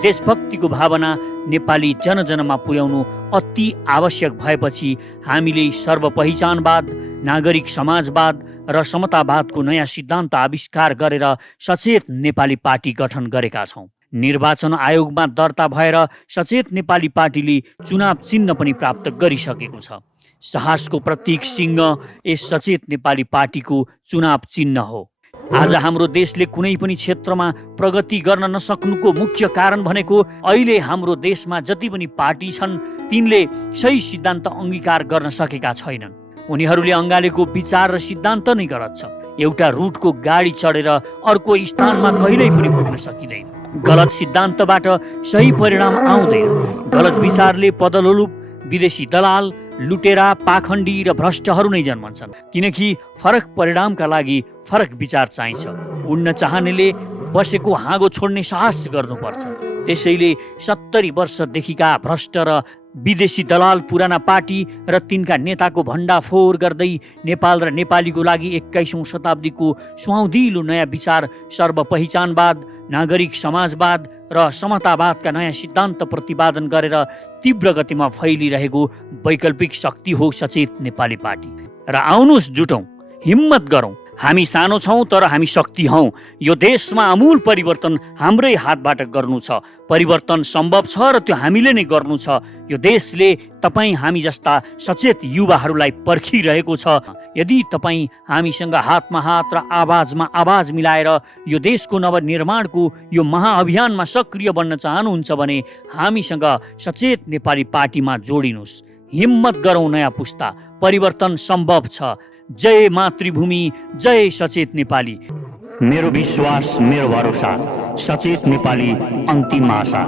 देशभक्तिको भावना नेपाली जनजनमा पुर्याउनु अति आवश्यक भएपछि हामीले सर्वपहिचानवाद, नागरिक समाजवाद र समतावादको नयाँ सिद्धान्त आविष्कार गरेर सचेत नेपाली पार्टी गठन गरेका छौँ। निर्वाचन आयोगमा दर्ता भएर सचेत नेपाली पार्टीले चुनाव चिन्ह पनि प्राप्त गरिसकेको छ। साहसको प्रतीक सिंह यस सचेत नेपाली पार्टीको चुनाव चिन्ह हो। आज हाम्रो देशले कुनै पनि क्षेत्रमा प्रगति गर्न नसक्नुको मुख्य कारण भनेको अहिले हाम्रो देशमा जति पनि पार्टी छन् तिनले सही सिद्धान्त अङ्गीकार गर्न सकेका छैनन्। उनीहरूले अँगालेको विचार र सिद्धान्त नै गलत छ। एउटा रुटको गाडी चढेर अर्को स्थानमा कहिल्यै पनि पुग्न सकिँदैन। गलत सिद्धान्तबाट सही परिणाम आउँदैन। गलत विचारले पदलोलुप, विदेशी दलाल, लुटेरा, पाखण्डी र भ्रष्टहरू नै जन्मन्छन्। किनकि फरक परिणामका लागि फरक विचार चाहिन्छ। उड्न चाहनेले बसेको हाँगो छोड्ने साहस गर्नुपर्छ। त्यसैले 70 वर्षदेखिका भ्रष्ट र विदेशी दलाल, पुराना पार्टी र तिनका नेताको भण्डाफोर गर्दै नेपाल र नेपालीको लागि 21औं शताब्दीको सुहाउँदिलो नयाँ विचार सर्वपहिचानवाद, नागरिक समाजवाद र समतावादका नयाँ सिद्धान्त प्रतिपादन गरेर तीव्र गतिमा फैलिरहेको वैकल्पिक शक्ति हो सचेत नेपाली पार्टी। र आउनुहोस् जुटौँ, हिम्मत गरौँ। हामी सानो छौँ तर हामी शक्ति हौँ। यो देशमा आमूल परिवर्तन हाम्रै हातबाट गर्नु छ। परिवर्तन सम्भव छ र त्यो हामीले नै गर्नु छ। यो देशले तपाईँ हामी जस्ता सचेत युवाहरूलाई पर्खिरहेको छ। यदि तपाईँ हामीसँग हातमा हात र आवाजमा आवाज मिलाएर यो देशको नवनिर्माणको यो महाअभियानमा सक्रिय बन्न चाहनुहुन्छ भने हामीसँग सचेत नेपाली पार्टीमा जोडिनुहोस्। हिम्मत गरौँ, नयाँ पुस्ता। परिवर्तन सम्भव छ। जय मातृभूमि, जय सचेत नेपाली। मेरो विश्वास, मेरो भरोसा, सचेत नेपाली अन्तिम आशा।